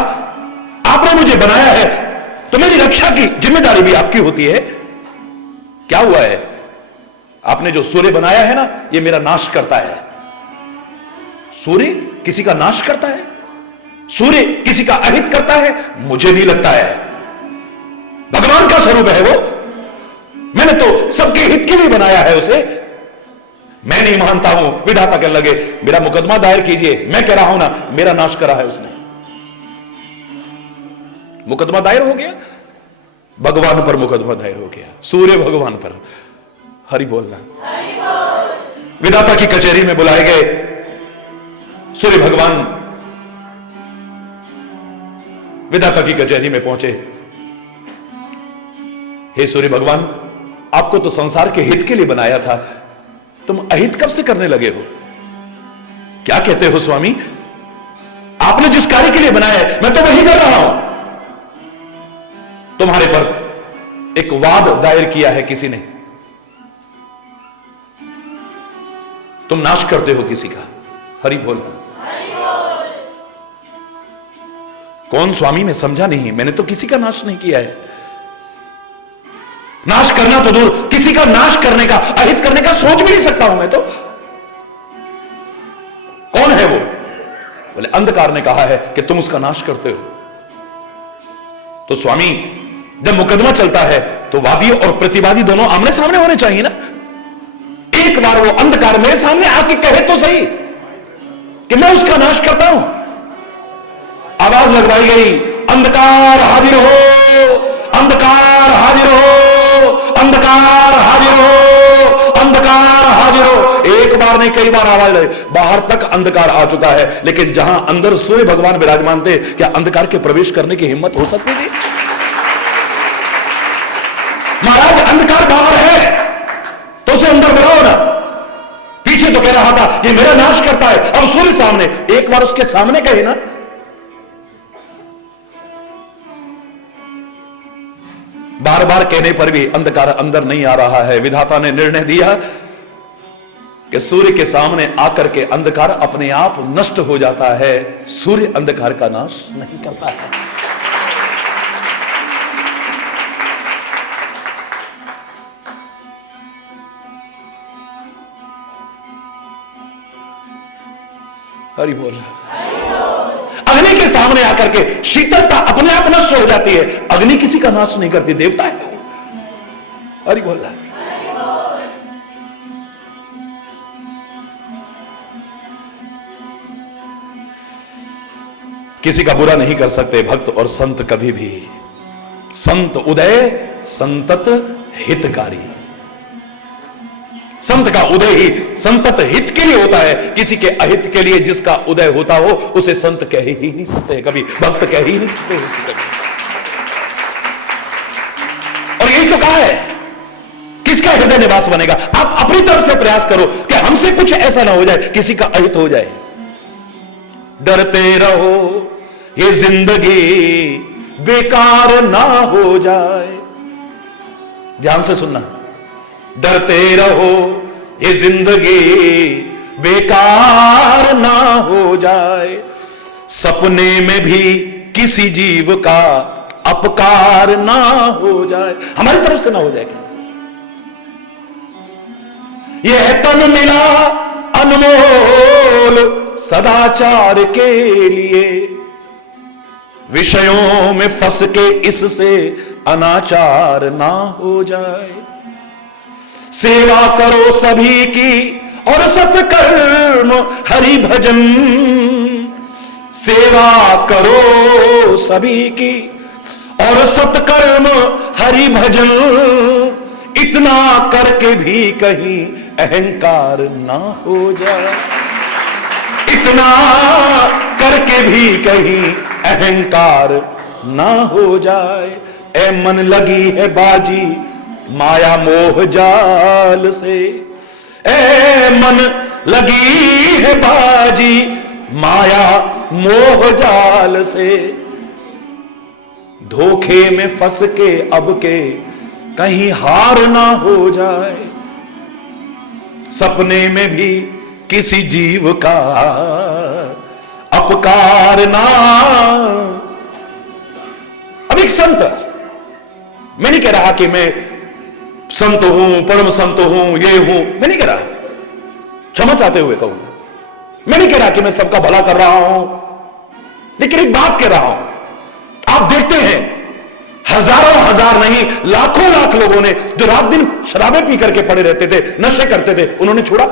आपने मुझे बनाया है तो मेरी रक्षा की जिम्मेदारी भी आपकी होती है। क्या हुआ है? आपने जो सूर्य बनाया है ना, यह मेरा नाश करता है। सूर्य किसी का नाश करता है? सूर्य किसी का अहित करता है? मुझे नहीं लगता है। भगवान का स्वरूप है वो। मैंने तो सबके हित के लिए बनाया है उसे। मैं नहीं मानता हूं। विधाता कहने लगे, मेरा मुकदमा दायर कीजिए। मैं कह रहा हूं ना, मेरा नाश करा है उसने। मुकदमा दायर हो गया, भगवान पर मुकदमा दायर हो गया, सूर्य भगवान पर। हरि बोलना। विधाता की कचहरी में बुलाए गए सूर्य भगवान विधाता की कचहरी में पहुंचे। हे सूर्य भगवान, आपको तो संसार के हित के लिए बनाया था, तुम अहित कब से करने लगे हो? क्या कहते हो स्वामी? आपने जिस कार्य के लिए बनाया है मैं तो वही कर रहा हूं। तुम्हारे पर एक वाद दायर किया है किसी ने। तुम नाश करते हो किसी का। हरि बोल। कौन स्वामी? मैं समझा नहीं। मैंने तो किसी का नाश नहीं किया है। नाश करना तो दूर, किसी का नाश करने का, अहित करने का सोच भी नहीं सकता हूं मैं तो। कौन है वो? बोले अंधकार ने कहा है कि तुम उसका नाश करते हो। तो स्वामी, जब मुकदमा चलता है तो वादी और प्रतिवादी दोनों आमने सामने होने चाहिए ना। एक बार वो अंधकार मेरे सामने आके कहे तो सही कि मैं उसका नाश करता हूं। आवाज लगवाई गई, अंधकार हाजिर हो, अंधकार हाजिर हो, अंधकार हाजिर हो, अंधकार हाजिर हो। एक बार नहीं, कई बार आवाज लगी। बाहर तक अंधकार आ चुका है, लेकिन जहां अंदर सूर्य भगवान विराजमान थे, क्या अंधकार के प्रवेश करने की हिम्मत हो सकती थी? महाराज, अंधकार बाहर है तो उसे अंदर बनाओ ना। पीछे तो कह रहा था ये मेरा नाश करता है, अब सूर्य सामने, एक बार उसके सामने कहे ना। बार बार कहने पर भी अंधकार अंदर नहीं आ रहा है। विधाता ने निर्णय दिया कि सूर्य के सामने आकर के अंधकार अपने आप नष्ट हो जाता है। सूर्य अंधकार का नाश नहीं करता है। हरि बोल। अग्नि के सामने आकर के शीतलता अपने आप नष्ट हो जाती है। अग्नि किसी का नाश नहीं करती, देवता है। हरि बोल। किसी का बुरा नहीं कर सकते भक्त और संत कभी भी। संत उदय संतत हितकारी। संत का उदय ही संतत हित के लिए होता है। किसी के अहित के लिए जिसका उदय होता हो उसे संत कह ही नहीं सकते, कभी भक्त कह ही नहीं सकते। और यही तो कहा है, किसका हृदय निवास बनेगा? आप अपनी तरफ से प्रयास करो कि हमसे कुछ ऐसा ना हो जाए किसी का अहित हो जाए। डरते रहो ये जिंदगी बेकार ना हो जाए। ध्यान से सुनना। डरते रहो ये जिंदगी बेकार ना हो जाए। सपने में भी किसी जीव का अपकार ना हो जाए। हमारी तरफ से ना हो जाए। यह तन मिला अनमोल सदाचार के लिए, विषयों में फंस के इससे अनाचार ना हो जाए। सेवा करो सभी की और सत्कर्म हरि भजन। सेवा करो सभी की और सत्कर्म हरि भजन। इतना करके भी कहीं अहंकार ना हो जाए। इतना करके भी कहीं अहंकार ना हो जाए। ए मन लगी है बाजी माया मोह जाल से। ए मन लगी है बाजी माया मोह जाल से। धोखे में फंस के अब के कहीं हार ना हो जाए। सपने में भी किसी जीव का अपकार ना। अब एक संत, मैं नहीं कह रहा कि मैं संत हूं, परम संत हूं, ये हूं, मैं नहीं कह रहा, क्षमा चाहते हुए कहूंगा, मैं नहीं कह रहा कि मैं सबका भला कर रहा हूं, लेकिन एक बात कह रहा हूं, आप देखते हैं हजारों हजार नहीं लाखों लाख लोगों ने जो रात दिन शराबें पी करके पड़े रहते थे, नशे करते थे, उन्होंने छोड़ा।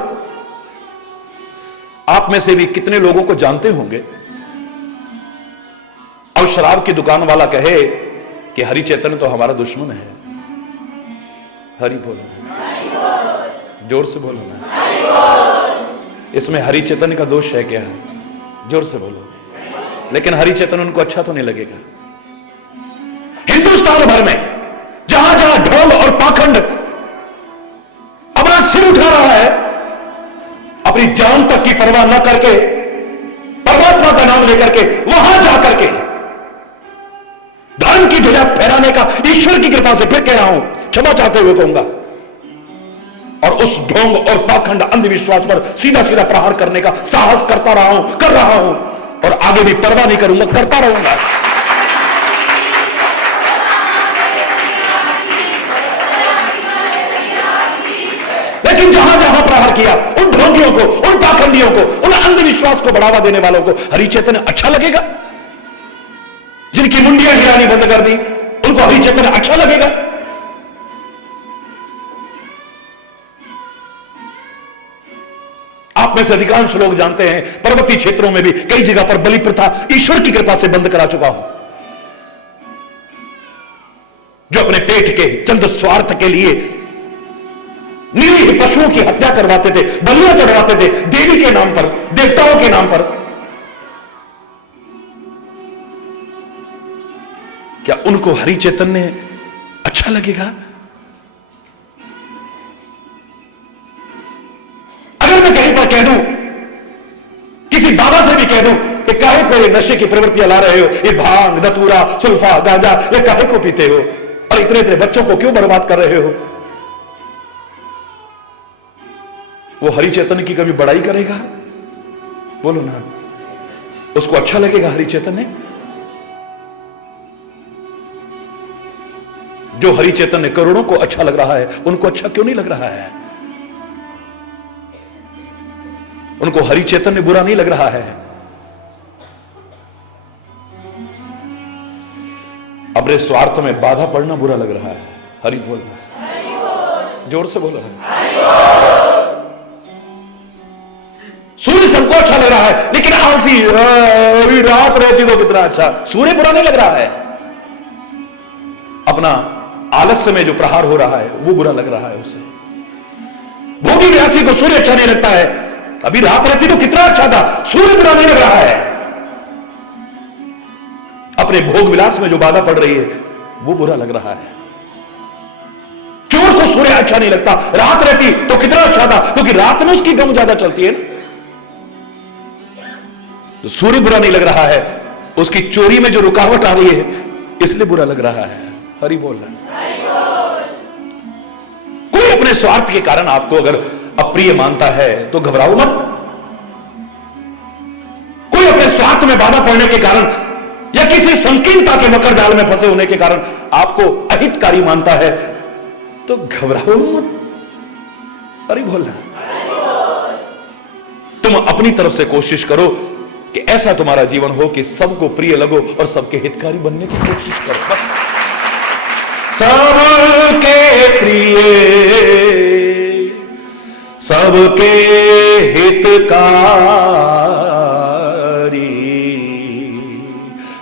आप में से भी कितने लोगों को जानते होंगे, और शराब की दुकान वाला कहे कि हरि चैतन्य तो हमारा दुश्मन है। हरि बोलो, जोर से बोलो ना। इसमें हरि चैतन्य का दोष है क्या? जोर से बोलो। लेकिन हरि चैतन्य उनको अच्छा तो नहीं लगेगा। हिंदुस्तान भर में जहां जहां ढोंग और पाखंड अपना सिर उठा रहा है, अपनी जान तक की परवाह न करके परमात्मा का नाम लेकर के वहां जाकर के धर्म की ध्वजा फहराने का ईश्वर की कृपा से फिर कह रहा हूं, क्षमा चाहते हुए कहूंगा, और उस ढोंग और पाखंड अंधविश्वास पर सीधा सीधा प्रहार करने का साहस करता रहा हूं, कर रहा हूं, और आगे भी परवाह नहीं करूंगा, करता रहूंगा। लेकिन जहां जहां प्रहार किया उन ढोंगियों को, उन पाखंडियों को, उन अंधविश्वास को बढ़ावा देने वालों को हरि चैतन्य अच्छा लगेगा? जिनकी मुंडियां हिलानी बंद कर दी उनको हरि चैतन्य अच्छा लगेगा? आप में से अधिकांश लोग जानते हैं पर्वतीय क्षेत्रों में भी कई जगह पर बलि प्रथा ईश्वर की कृपा से बंद करा चुका हूं। जो अपने पेट के चंद स्वार्थ के लिए निरीह पशुओं की हत्या करवाते थे, बलियां चढ़वाते थे देवी के नाम पर, देवताओं के नाम पर, क्या उनको हरि चैतन्य अच्छा लगेगा? अगर मैं कहीं पर कह दूं, किसी बाबा से भी कह दूं कि काहे को ये नशे की प्रवृत्तियां ला रहे हो, ये भांग, धतूरा, सुल्फा, गांजा, ये काहे को पीते हो और इतने इतने बच्चों को क्यों बर्बाद कर रहे हो, वो हरि चैतन्य की कभी बड़ाई करेगा? बोलो ना, उसको अच्छा लगेगा हरि चैतन्य? जो हरि चैतन्य करोड़ों को अच्छा लग रहा है, उनको अच्छा क्यों नहीं लग रहा है? उनको हरि चैतन्य बुरा नहीं लग रहा है। अपने स्वार्थ में बाधा पड़ना बुरा लग रहा है। हरि बोल, जोर से बोलो। सूर्य सबको अच्छा लग रहा है, लेकिन आलसी अभी रात रहती तो कितना अच्छा। सूर्य बुरा नहीं लग रहा है, अपना आलस्य में जो प्रहार हो रहा है वो बुरा लग रहा है उसे। भोगी व्यासी को सूर्य अच्छा नहीं लगता है, अभी रात रहती तो कितना अच्छा था, सूर्य बुरा नहीं लग रहा है। अपने भोग विलास में जो बाधा पड़ रही है वो बुरा लग रहा है। चोर को सूर्य अच्छा नहीं लगता, रात रहती तो कितना अच्छा था, क्योंकि रात में उसकी गम ज्यादा चलती है ना। तो सूर्य बुरा नहीं लग रहा है, उसकी चोरी में जो रुकावट आ रही है इसलिए बुरा लग रहा है। हरि बोल रहा है। कोई अपने स्वार्थ के कारण आपको अगर अप्रिय मानता है तो घबराओ मत। कोई अपने स्वार्थ में बाधा पड़ने के कारण या किसी संकीर्णता के मकर जाल में फंसे होने के कारण आपको अहितकारी मानता है तो घबराओ मत। हरि बोल रहा है। तुम अपनी तरफ से कोशिश करो कि ऐसा तुम्हारा जीवन हो कि सबको प्रिय लगो और सबके हितकारी बनने की कोशिश करो। बस सबके प्रिय, सबके हितकारी,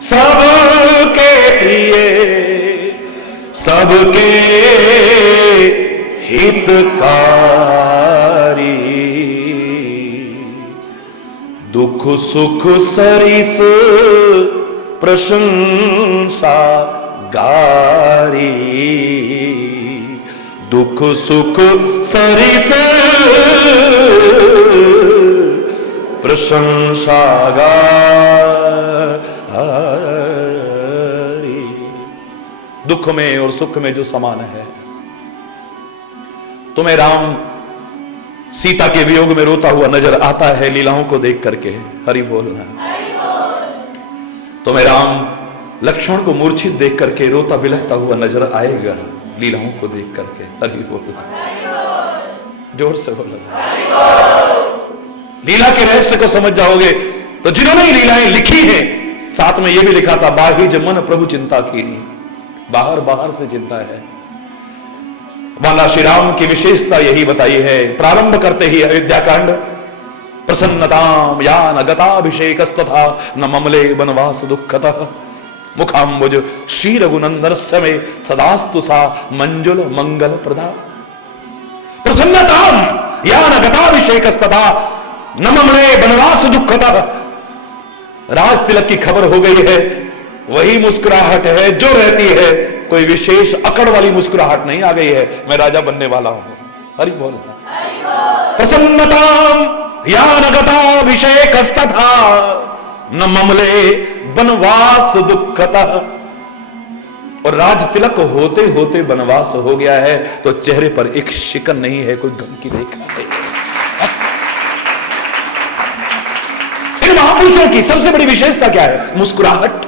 सबके प्रिय, सबके हितकारी, दुख सुख सरिस प्रशंसा गारी, दुख सुख सरिस प्रशंसा गारी। दुख में और सुख में जो समान है, तुम्हें राम सीता के वियोग में रोता हुआ नजर आता है लीलाओं को देख करके। हरि बोलना। तो मैं राम लक्ष्मण को मूर्छित देख करके रोता बिलखता हुआ नजर आएगा लीलाओं को देख करके। हरि बोलना। जोर से बोलना। लीला के रहस्य को समझ जाओगे तो जिन्होंने ये लीलाएं लिखी हैं, साथ में यह भी लिखा था बाहिज मन प्रभु चिंता कीनी, बाहर बाहर से चिंता है। माला श्री राम की विशेषता यही बताई है। प्रारंभ करते ही अयोध्या कांड, प्रसन्नताम यान गताभिषेकस्तथा न ममले वनवास दुःखतः मुखाम्बुज श्री रघुनंदन समय सदास्तु सा मंजुल मंगल प्रदा। प्रसन्नताम यान गताभिषेकस्तथा न ममले वनवास दुःखतः। राज तिलक की खबर हो गई है, वही मुस्कुराहट है जो रहती है, कोई विशेष अकड़ वाली मुस्कुराहट नहीं आ गई है, मैं राजा बनने वाला हूं। हरि बोल। प्रसन्नताम यान गताभिषेकस्तथा न ममले वनवास दुःखतः। और राज तिलक होते होते वनवास हो गया है तो चेहरे पर एक शिकन नहीं है, कोई गम की रेखा नहीं है। इन महापुरुषों की सबसे बड़ी विशेषता क्या है? मुस्कुराहट।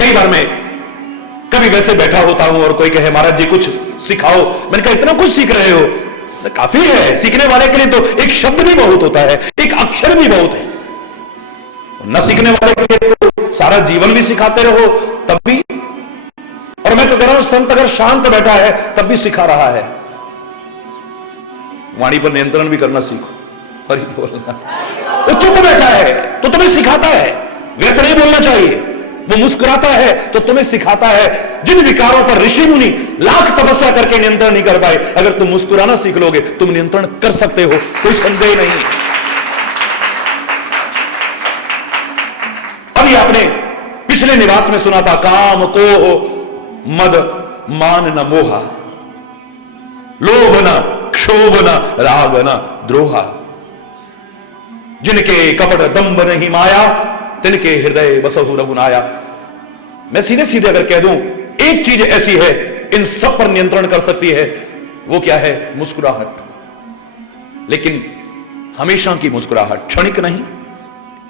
कई बार मैं कभी वैसे बैठा होता हूं और कोई कहे महाराज जी कुछ सिखाओ, मैंने कहा इतना कुछ सीख रहे हो, काफी है। सीखने वाले के लिए तो एक शब्द भी बहुत होता है, एक अक्षर भी बहुत है। न सीखने वाले के लिए तो सारा जीवन भी सिखाते रहो तब भी। और मैं तो कह रहा हूं संत अगर शांत बैठा है तब भी सिखा रहा है। वाणी पर नियंत्रण भी करना सीखो। हरि बोलना। वो चुप बैठा है तो तुम्हें सिखाता है, व्यर्थ नहीं बोलना चाहिए। वो मुस्कुराता है तो तुम्हें सिखाता है। जिन विकारों पर ऋषि मुनि लाख तपस्या करके नियंत्रण नहीं कर पाए, अगर तुम मुस्कुराना सीख लोगे तुम नियंत्रण कर सकते हो, कोई संदेह नहीं। अभी आपने पिछले निवास में सुना था काम को मद मान न मोहा, लोभ न क्षोभ न राग न द्रोहा, जिनके कपट दंभ नहीं माया तिनके हृदय बसहु रघुनाया। मैं सीधे सीधे अगर कह दूं एक चीज ऐसी है इन सब पर नियंत्रण कर सकती है, वो क्या है? मुस्कुराहट। लेकिन हमेशा की मुस्कुराहट, क्षणिक नहीं।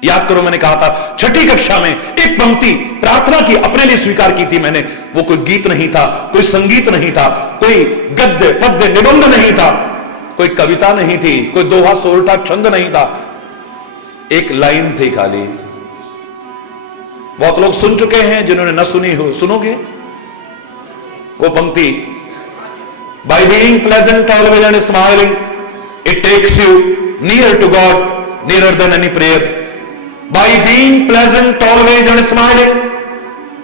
याद करो मैंने कहा था छठी कक्षा में एक पंक्ति प्रार्थना की अपने लिए स्वीकार की थी मैंने। वो कोई गीत नहीं था, कोई संगीत नहीं था, कोई गद्य पद्य निबंध नहीं था, कोई कविता नहीं थी, कोई दोहा सोरठा छंद नहीं था। एक लाइन थी खाली। बहुत लोग सुन चुके हैं, जिन्होंने न सुनी हो सुनोगे वो पंक्ति। By being pleasant always and smiling it takes you near to God near than any prayer. By being pleasant always and smiling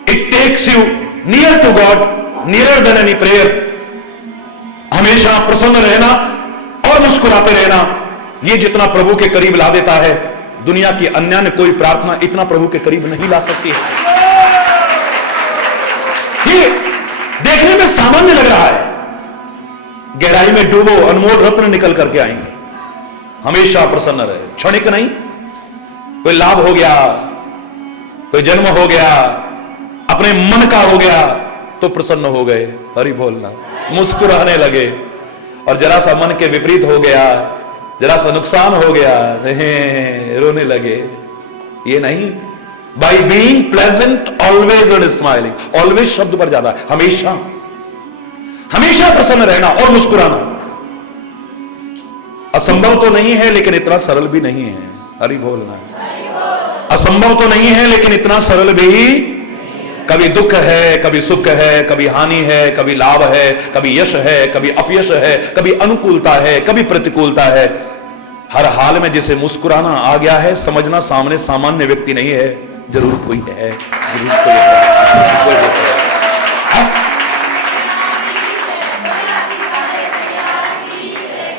it takes you near to God near than any prayer. हमेशा प्रसन्न रहना और मुस्कुराते रहना, ये जितना प्रभु के करीब ला देता है, दुनिया की अन्य कोई प्रार्थना इतना प्रभु के करीब नहीं ला सकती है। ये देखने में सामान्य लग रहा है, गहराई में डूबो, अनमोल रत्न निकल करके आएंगे। हमेशा प्रसन्न रहे, क्षणिक नहीं। कोई लाभ हो गया, कोई जन्म हो गया, अपने मन का हो गया तो प्रसन्न हो गए। हरि बोलना। मुस्कुराने लगे। और जरा सा मन के विपरीत हो गया, जरा सा नुकसान हो गया, रोने लगे। ये नहीं। By being pleasant always and smiling, always शब्द पर ज्यादा है, हमेशा। हमेशा प्रसन्न रहना और मुस्कुराना असंभव तो नहीं है लेकिन इतना सरल भी नहीं है। हरि बोलना। असंभव तो नहीं है लेकिन इतना सरल भी। कभी दुख है, कभी सुख है, कभी हानि है, कभी लाभ है, कभी यश है, कभी अपयश है, कभी अनुकूलता है, कभी प्रतिकूलता है। हर हाल में जिसे मुस्कुराना आ गया है, समझना सामने सामान्य व्यक्ति नहीं है, जरूर कोई है, जरूर कोई है।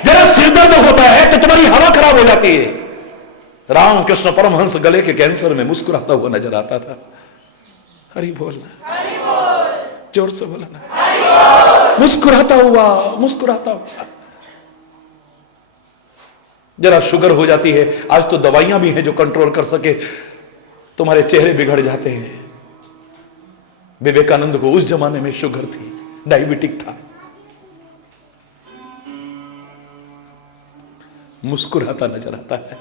जरा सिरदर्द होता है तो तुम्हारी हवा खराब हो जाती है। रामकृष्ण परमहंस गले के कैंसर में मुस्कुराता हुआ नजर आता था। हरि बोलना। जोर से बोलना। मुस्कुराता हुआ, मुस्कुराता हुआ। जरा शुगर हो जाती है, आज तो दवाइयां भी हैं जो कंट्रोल कर सके, तुम्हारे चेहरे बिगड़ जाते हैं। विवेकानंद को उस जमाने में शुगर थी, डायबिटिक था। मुस्कुराता नजर आता है।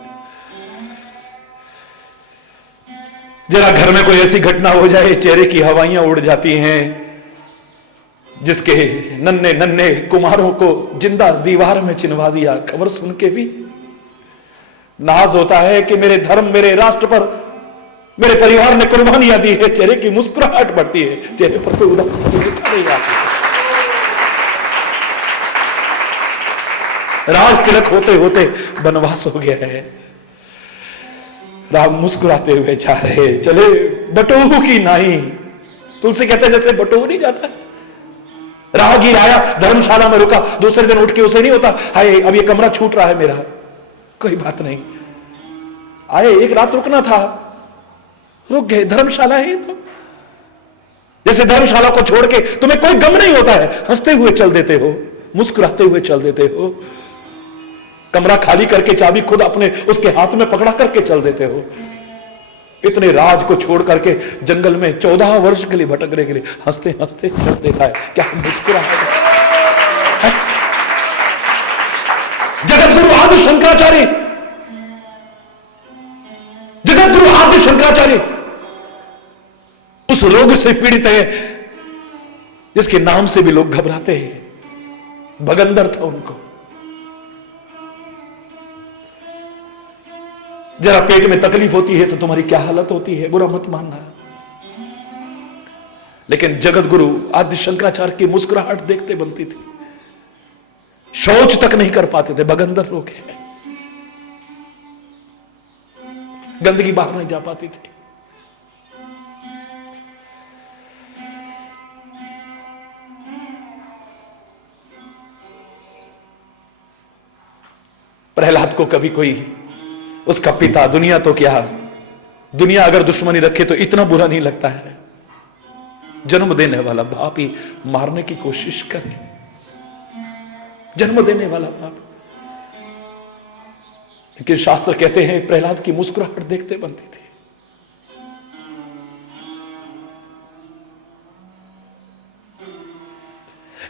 जरा घर में कोई ऐसी घटना हो जाए, चेहरे की हवाइयां उड़ जाती हैं, जिसके नन्हे नन्हे कुमारों को जिंदा दीवार में चिनवा दिया, खबर सुन के भी नाज होता है कि मेरे धर्म, मेरे राष्ट्र पर मेरे परिवार ने कुर्बानियां दी है। चेहरे की मुस्कुराहट बढ़ती है, चेहरे पर कोई उदासी की रेखा नहीं आती। राज तिलक होते होते वनवास हो गया है। राम मुस्कुराते हुए जा रहे, चले बटोहू की नाई। तुलसी कहते हैं जैसे बटोहू नहीं जाता है। राहगीर आया, धर्मशाला में रुका, दूसरे दिन उठ के उसे नहीं होता हाय अब ये कमरा छूट रहा है मेरा, कोई बात नहीं, आए एक रात रुकना था, रुक गए। धर्मशाला है तो जैसे धर्मशाला को छोड़ के तुम्हें कोई गम नहीं होता है, हंसते हुए चल देते हो, मुस्कुराते हुए चल देते हो, कमरा खाली करके चाबी खुद अपने उसके हाथ में पकड़ा करके चल देते हो। इतने राज को छोड़ करके जंगल में 14 वर्ष के लिए भटकने के लिए हंसते हंसते चल देता है, क्या मुस्कुराहट। जगतगुरु आदि शंकराचार्य, जगतगुरु आदि शंकराचार्य उस रोग से पीड़ित है जिसके नाम से भी लोग घबराते हैं। भगंदर था उनको। जरा पेट में तकलीफ होती है तो तुम्हारी क्या हालत होती है, बुरा मत मानना। लेकिन जगत गुरु आदि शंकराचार्य की मुस्कुराहट देखते बनती थी, शौच तक नहीं कर पाते थे, भगंदर रोग है, गंदगी बाहर नहीं जा पाती थी। प्रहलाद को कभी कोई उसका पिता, दुनिया तो क्या, दुनिया अगर दुश्मनी रखे तो इतना बुरा नहीं लगता है, जन्म देने वाला बाप ही मारने की कोशिश करे, जन्म देने वाला बाप। लेकिन शास्त्र कहते हैं प्रहलाद की मुस्कुराहट देखते बनती थी।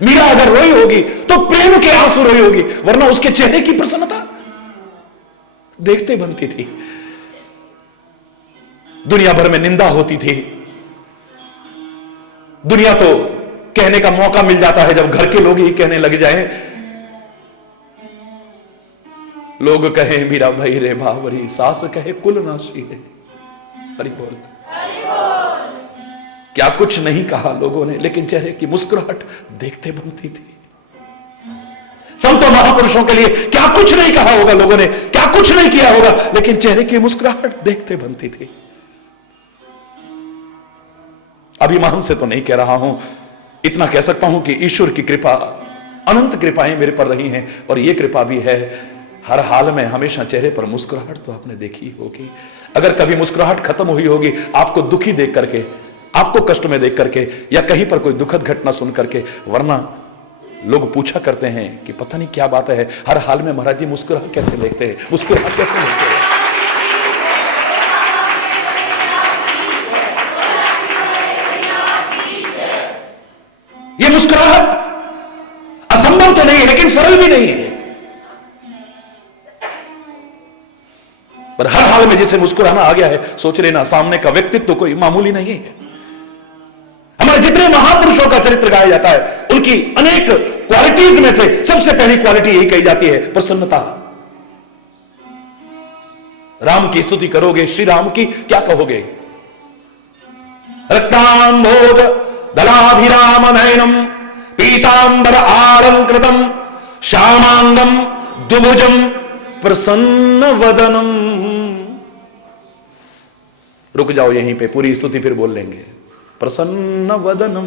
मीरा अगर रोई होगी तो प्रेम के आंसू रोई होगी, वरना उसके चेहरे की प्रसन्नता देखते बनती थी। दुनिया भर में निंदा होती थी, दुनिया तो कहने का मौका मिल जाता है जब घर के लोग ही कहने लग जाएं। लोग कहें मीरा भाई रे भावरी, सास कहे कुल नाशी है। हरि बोल, क्या कुछ नहीं कहा लोगों ने, लेकिन चेहरे की मुस्कुराहट देखते बनती थी। संतों महापुरुषों के लिए क्या कुछ नहीं कहा होगा लोगों ने, क्या कुछ नहीं किया होगा, लेकिन चेहरे की मुस्कुराहट देखते बनती थी। अभिमान से तो नहीं कह रहा हूं, इतना कह सकता हूं कि ईश्वर की कृपा, अनंत कृपाएं मेरे पर रही हैं, और यह कृपा भी है हर हाल में हमेशा चेहरे पर मुस्कुराहट तो आपने देखी होगी। अगर कभी मुस्कुराहट खत्म हुई होगी आपको दुखी देख करके, आपको कष्ट में देख करके, या कहीं पर कोई दुखद घटना सुन करके, वरना लोग पूछा करते हैं कि पता नहीं क्या बात है, हर हाल में महाराज जी मुस्कुरा कैसे लेते हैं, मुस्कुरा कैसे लेते हैं। ये मुस्कुराहट असंभव तो नहीं है, लेकिन सरल भी नहीं है। पर हर हाल में जिसे मुस्कुराना आ गया है, सोच लेना सामने का व्यक्तित्व तो कोई मामूली नहीं है। हमारे जितने महापुरुषों का चरित्र गाया जाता है, उनकी अनेक क्वालिटीज में से सबसे पहली क्वालिटी यही कही जाती है, प्रसन्नता। राम की स्तुति करोगे, श्री राम की क्या कहोगे? रक्तांबोज दलाभिराम नयनम पीतांबर आलंकृतम श्यामांगम दुभुजम प्रसन्न वदनम। रुक जाओ यहीं पे, पूरी स्तुति फिर बोल लेंगे। प्रसन्न वदनम,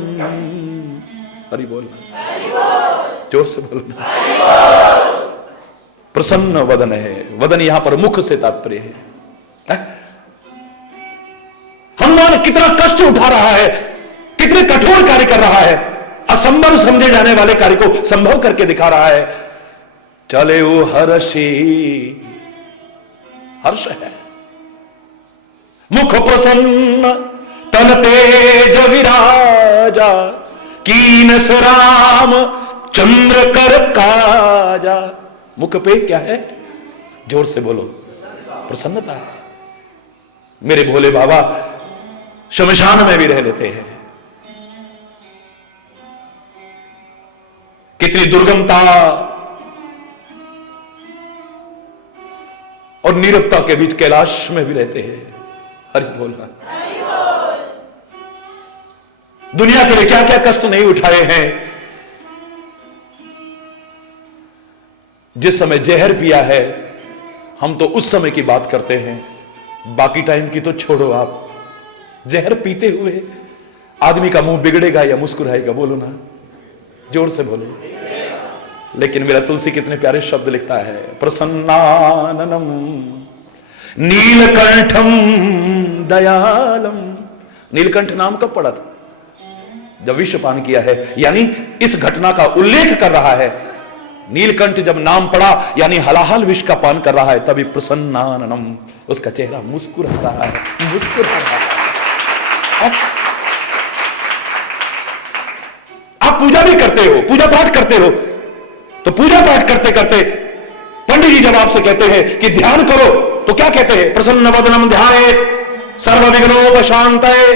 हरि बोल, जोर से बोलना। प्रसन्न वदन है, वदन यहां पर मुख से तात्पर्य है। हनुमान कितना कष्ट उठा रहा है, कितने कठोर कार्य कर रहा है, असंभव समझे जाने वाले कार्य को संभव करके दिखा रहा है। चले वो हर्षी, हर्ष है, मुख प्रसन्न तन तेज विराजा, कीन सुराम चंद्र कर काजा। मुख पे क्या है? जोर से बोलो, प्रसन्नता है। मेरे भोले बाबा शमशान में भी रह लेते हैं। कितनी दुर्गमता और नीरवता के बीच कैलाश में भी रहते हैं। हरि बोल। दुनिया के लिए क्या क्या कष्ट नहीं उठाए हैं। जिस समय जहर पिया है, हम तो उस समय की बात करते हैं, बाकी टाइम की तो छोड़ो। आप जहर पीते हुए आदमी का मुंह बिगड़ेगा या मुस्कुराएगा? बोलो ना, जोर से बोलो। लेकिन मेरा तुलसी कितने प्यारे शब्द लिखता है, प्रसन्नाननम नीलकंठम दयालम। नीलकंठ नाम कब पड़ा था? जब विषपान किया है, यानी इस घटना का उल्लेख कर रहा है। नीलकंठ जब नाम पड़ा यानी हलाहल विष का पान कर रहा है, तभी प्रसन्नाननम, उसका चेहरा मुस्कुरा रहा है, मुस्कुरा रहा है। आप पूजा भी करते हो, पूजा पाठ करते हो, तो पूजा पाठ करते करते पंडित जी जब आपसे कहते हैं कि ध्यान करो, तो क्या कहते हैं? प्रसन्न वदनम ध्यायेत् सर्व विघ्नोपशान्तये।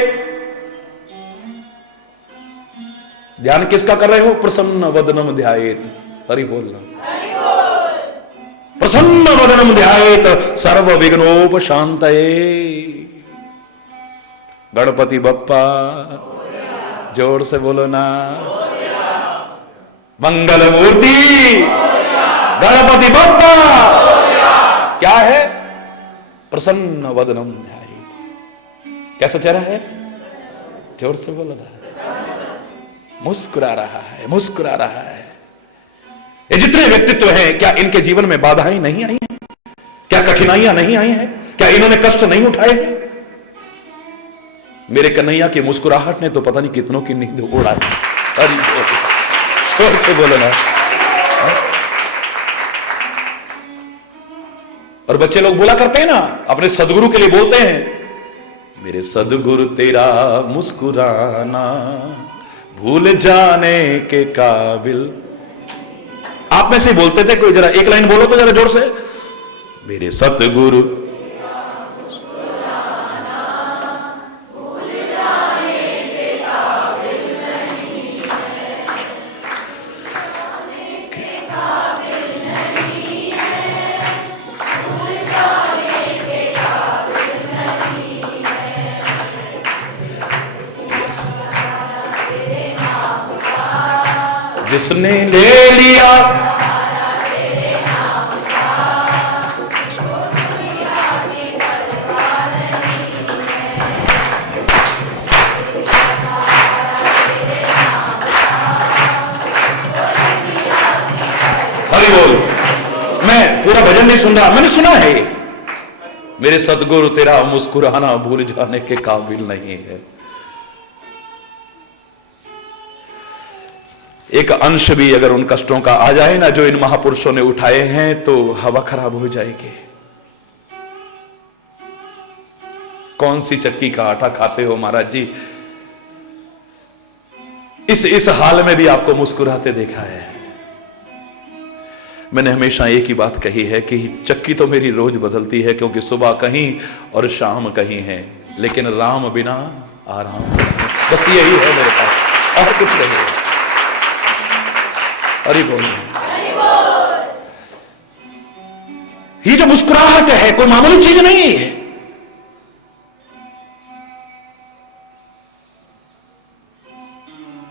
ध्यान किसका कर रहे हो? प्रसन्न वदनम ध्यायेत्। हरि बोलना। प्रसन्न वदनम ध्यायेत् सर्व विघ्नोपशान्तये। गणपति बप्पा, जोर से बोलो ना। मंगल मूर्ति गणपति बप्पा। क्या है? प्रसन्न वदनम ध्यायेत्। कैसा चेहरा है? जोर से बोलो ना। मुस्कुरा रहा है, मुस्कुरा रहा है। ये जितने व्यक्तित्व हैं, क्या इनके जीवन में बाधाएं नहीं आई हैं? क्या कठिनाइयां नहीं आई हैं? क्या इन्होंने कष्ट नहीं उठाए हैं? मेरे कन्हैया की मुस्कुराहट ने तो पता नहीं कितनों की नींद उड़ाई। अरे जोर से बोलो ना। और बच्चे लोग बोला करते हैं ना, अपने सदगुरु के लिए बोलते हैं, मेरे सदगुरु तेरा मुस्कुराना भूल जाने के काबिल। आप में से बोलते थे कोई? जरा एक लाइन बोलो तो जरा जोर से। मेरे सतगुरु भूल जाने के काबिल नहीं है, भूल जाने के काबिल नहीं है। जिसने ले लिया हरि बोल। मैं पूरा भजन नहीं सुन रहा, मैंने सुना है। मेरे सतगुरु तेरा मुस्कुराना भूल जाने के काबिल नहीं है। एक अंश भी अगर उन कष्टों का आ जाए ना जो इन महापुरुषों ने उठाए हैं, तो हवा खराब हो जाएगी। कौन सी चक्की का आटा खाते हो महाराज जी? इस हाल में भी आपको मुस्कुराते देखा है। मैंने हमेशा एक ही बात कही है कि चक्की तो मेरी रोज बदलती है, क्योंकि सुबह कहीं और शाम कहीं है, लेकिन राम बिना आराम। बस यही है मेरे पास, और कुछ नहीं है। हरि बोल। ये जो मुस्कुराहट है कोई मामूली चीज नहीं है।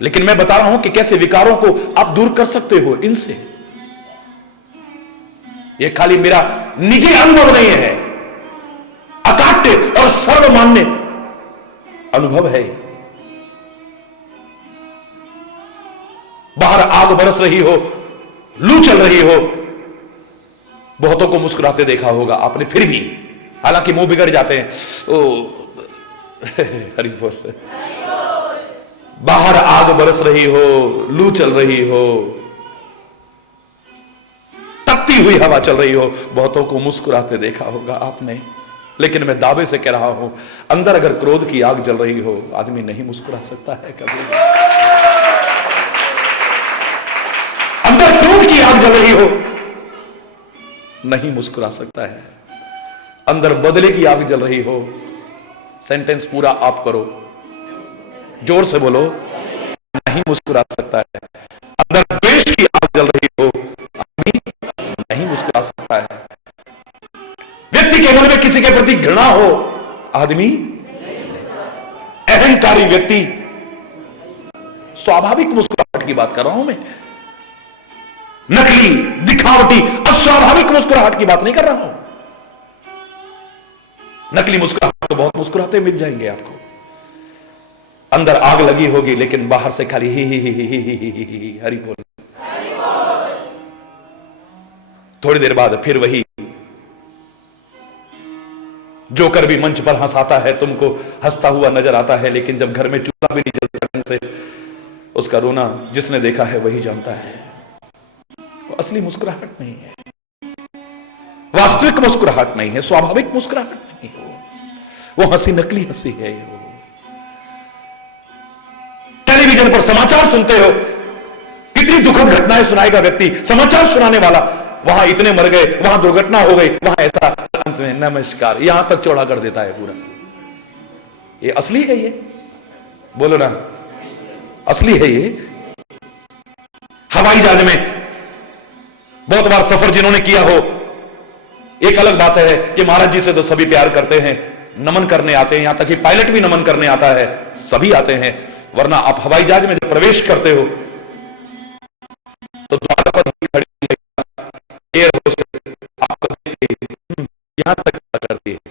लेकिन मैं बता रहा हूं कि कैसे विकारों को आप दूर कर सकते हो इनसे। यह खाली मेरा निजी अनुभव नहीं है, अकाट्य और सर्वमान्य अनुभव है। बाहर आग बरस रही हो, लू चल रही हो, बहुतों को मुस्कुराते देखा होगा आपने, फिर भी हालांकि मुंह बिगड़ जाते हैं। ओ हरि बोल। बाहर आग बरस रही हो, लू चल रही हो, तपती हुई हवा चल रही हो, बहुतों को मुस्कुराते देखा होगा आपने। लेकिन मैं दावे से कह रहा हूं, अंदर अगर क्रोध की आग जल रही हो, आदमी नहीं मुस्कुरा सकता है कभी। अंदर क्रोध की आग जल रही हो, नहीं मुस्कुरा सकता है। अंदर बदले की आग जल रही हो, सेंटेंस पूरा आप करो, जोर से बोलो, नहीं मुस्कुरा सकता है। अंदर द्वेष की आग जल रही हो, आदमी नहीं मुस्कुरा सकता है। व्यक्ति के मन में किसी के प्रति घृणा हो, आदमी, अहंकारी व्यक्ति, स्वाभाविक मुस्कुराहट की बात कर रहा हूं मैं, नकली, दिखावटी, अस्वाभाविक मुस्कुराहट की बात नहीं कर रहा हूं। नकली मुस्कुराहट तो बहुत मुस्कुराते मिल जाएंगे आपको, अंदर आग लगी होगी लेकिन बाहर से खाली ही हरि बोल। थोड़ी देर बाद फिर वही जोकर भी मंच पर हंसाता है, तुमको हंसता हुआ नजर आता है, लेकिन जब घर में चूल्हा भी नहीं जलता ढंग से, उसका रोना जिसने देखा है वही जानता है। वो असली मुस्कुराहट नहीं है, वास्तविक मुस्कुराहट नहीं है, स्वाभाविक मुस्कुराहट नहीं है। वो हंसी नकली हंसी है। वो टेलीविजन पर समाचार सुनते हो, कितनी दुखद घटनाएं सुनाएगा व्यक्ति, समाचार सुनाने वाला, वहां इतने मर गए, वहां दुर्घटना हो गई, वहां ऐसा, अंत में नमस्कार, यहां तक चौड़ा कर देता है पूरा। ये असली है? ये बोलो ना, असली है ये? हवाई जहाज में बहुत बार सफर जिन्होंने किया हो, एक अलग बात है कि महाराज जी से तो सभी प्यार करते हैं, नमन करने आते हैं, यहां तक कि पायलट भी नमन करने आता है, सभी आते हैं। वरना आप हवाई जहाज में जब प्रवेश करते हो तो द्वार पर ही खड़ी एयर होस्टेस आपको यहां तक करती है,